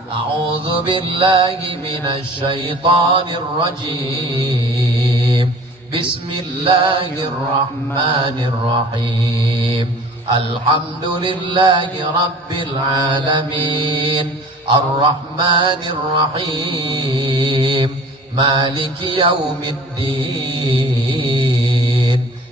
A'udzu billahi minasy syaithanir rajim. Bismillahirrahmanirrahim. Alhamdulillahi rabbil alamin. Ar-Rahmanir Rahim. Maliki yaumiddin.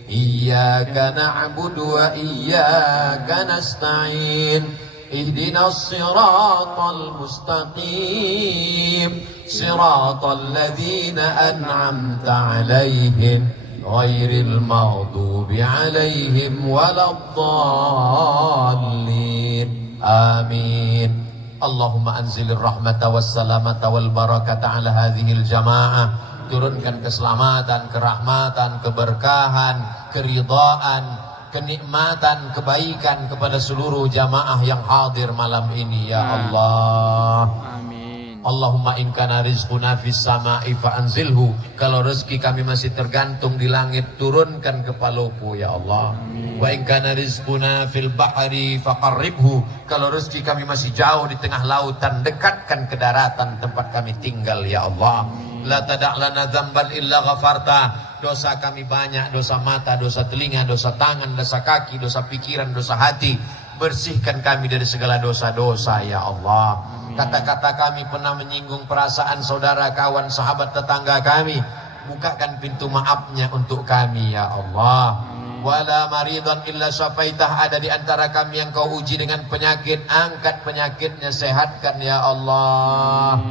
Iyyaka na'budu wa iyyaka nasta'in. Ihdinas siratal mustaqim. Siratal ladzina an'amta 'alaihim ghairil maghdubi 'alaihim waladdallin. Amin. Allahumma anzilir rahmata wassalamata wal barakata 'ala hadhil jamaah. Turunkan keselamatan, kerahmatan, keberkahan, keridhaan, kenikmatan, kebaikan kepada seluruh jamaah yang hadir malam ini ya Allah. Amin. Allahumma in kana rizquna fis sama'i fa anzilhu. Kalau rezeki kami masih tergantung di langit, turunkan ke Palopo ya Allah. Amin. Wa in kana rizquna fil bahri faqarribhu. Kalau rezeki kami masih jauh di tengah lautan, dekatkan ke daratan tempat kami tinggal ya Allah. La tada' lana dzamban illa ghafarta. Dosa kami banyak, dosa mata, dosa telinga, dosa tangan, dosa kaki, dosa pikiran, dosa hati. Bersihkan kami dari segala dosa-dosa ya Allah. Kata-kata kami pernah menyinggung perasaan saudara, kawan, sahabat, tetangga kami, bukakan pintu maafnya untuk kami ya Allah. Wala maridan illa syafaitah. Ada di antara kami yang kau uji dengan penyakit, angkat penyakitnya, sehatkan ya Allah.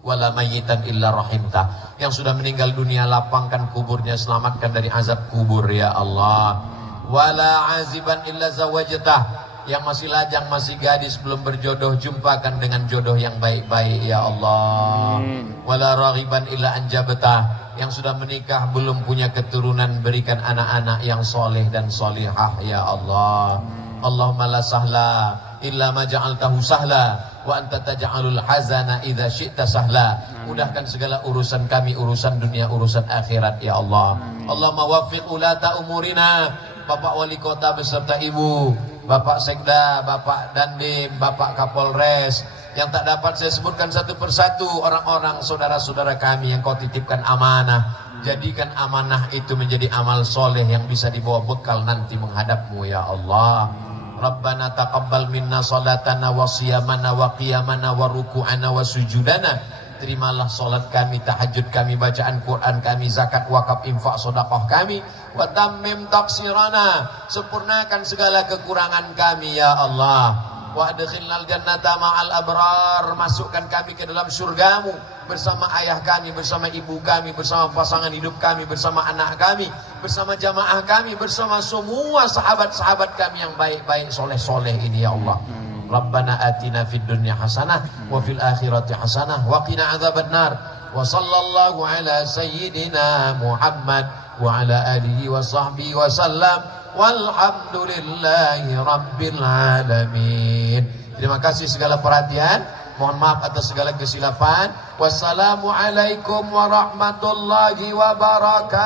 Wala mayyitan illa rahimtah. Yang sudah meninggal dunia, lapangkan kuburnya, selamatkan dari azab kubur ya Allah. Wala aziban illa zawajtah. Yang masih lajang, masih gadis, belum berjodoh, jumpakan dengan jodoh yang baik-baik ya Allah. Wala raghiban illa anjabtah. Yang sudah menikah belum punya keturunan, berikan anak-anak yang soleh dan solihah ya Allah. Allahumma la sahla illa ma ja'altahu sahla wa anta taj'alul hazana idza syi'ta sahla. Mudahkan segala urusan kami, urusan dunia, urusan akhirat ya Allah. Allahumma waffiq ulata umurina, Bapak Wali Kota beserta Ibu, Bapak Sekda, Bapak Dandim, Bapak Kapolres, yang tak dapat saya sebutkan satu persatu, orang-orang saudara-saudara kami yang kau titipkan amanah. Jadikan amanah itu menjadi amal soleh yang bisa dibawa bekal nanti menghadapmu ya Allah. Rabbana taqabbal minna salatana wa siyamana wa qiyamana wa ruku'ana wa sujudana. Terimalah salat kami, tahajud kami, bacaan Quran kami, zakat, wakaf, infak, sedekah kami. Wa tammim taqsirana, sempurnakan segala kekurangan kami ya Allah. Wa adkhilnal jannata ma'al abrar, masukkan kami ke dalam surgamu bersama ayah kami, bersama ibu kami, bersama pasangan hidup kami, bersama anak kami, bersama jamaah kami, bersama semua sahabat-sahabat kami yang baik-baik, soleh-soleh ini ya Allah. Rabbana atina fid dunya hasanah wa fil akhirati hasanah wa qina adzabannar. Wa sallallahu ala sayyidina Muhammad wa ala alihi wa sahbihi wa sallam. Walhamdulillahi rabbil alamin. Terima kasih segala perhatian. Mohon maaf atas segala kesilapan. Wassalamualaikum warahmatullahi wabarakatuh.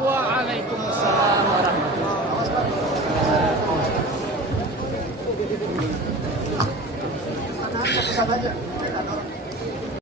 Waalaikumsalam warahmatullahi wabarakatuh.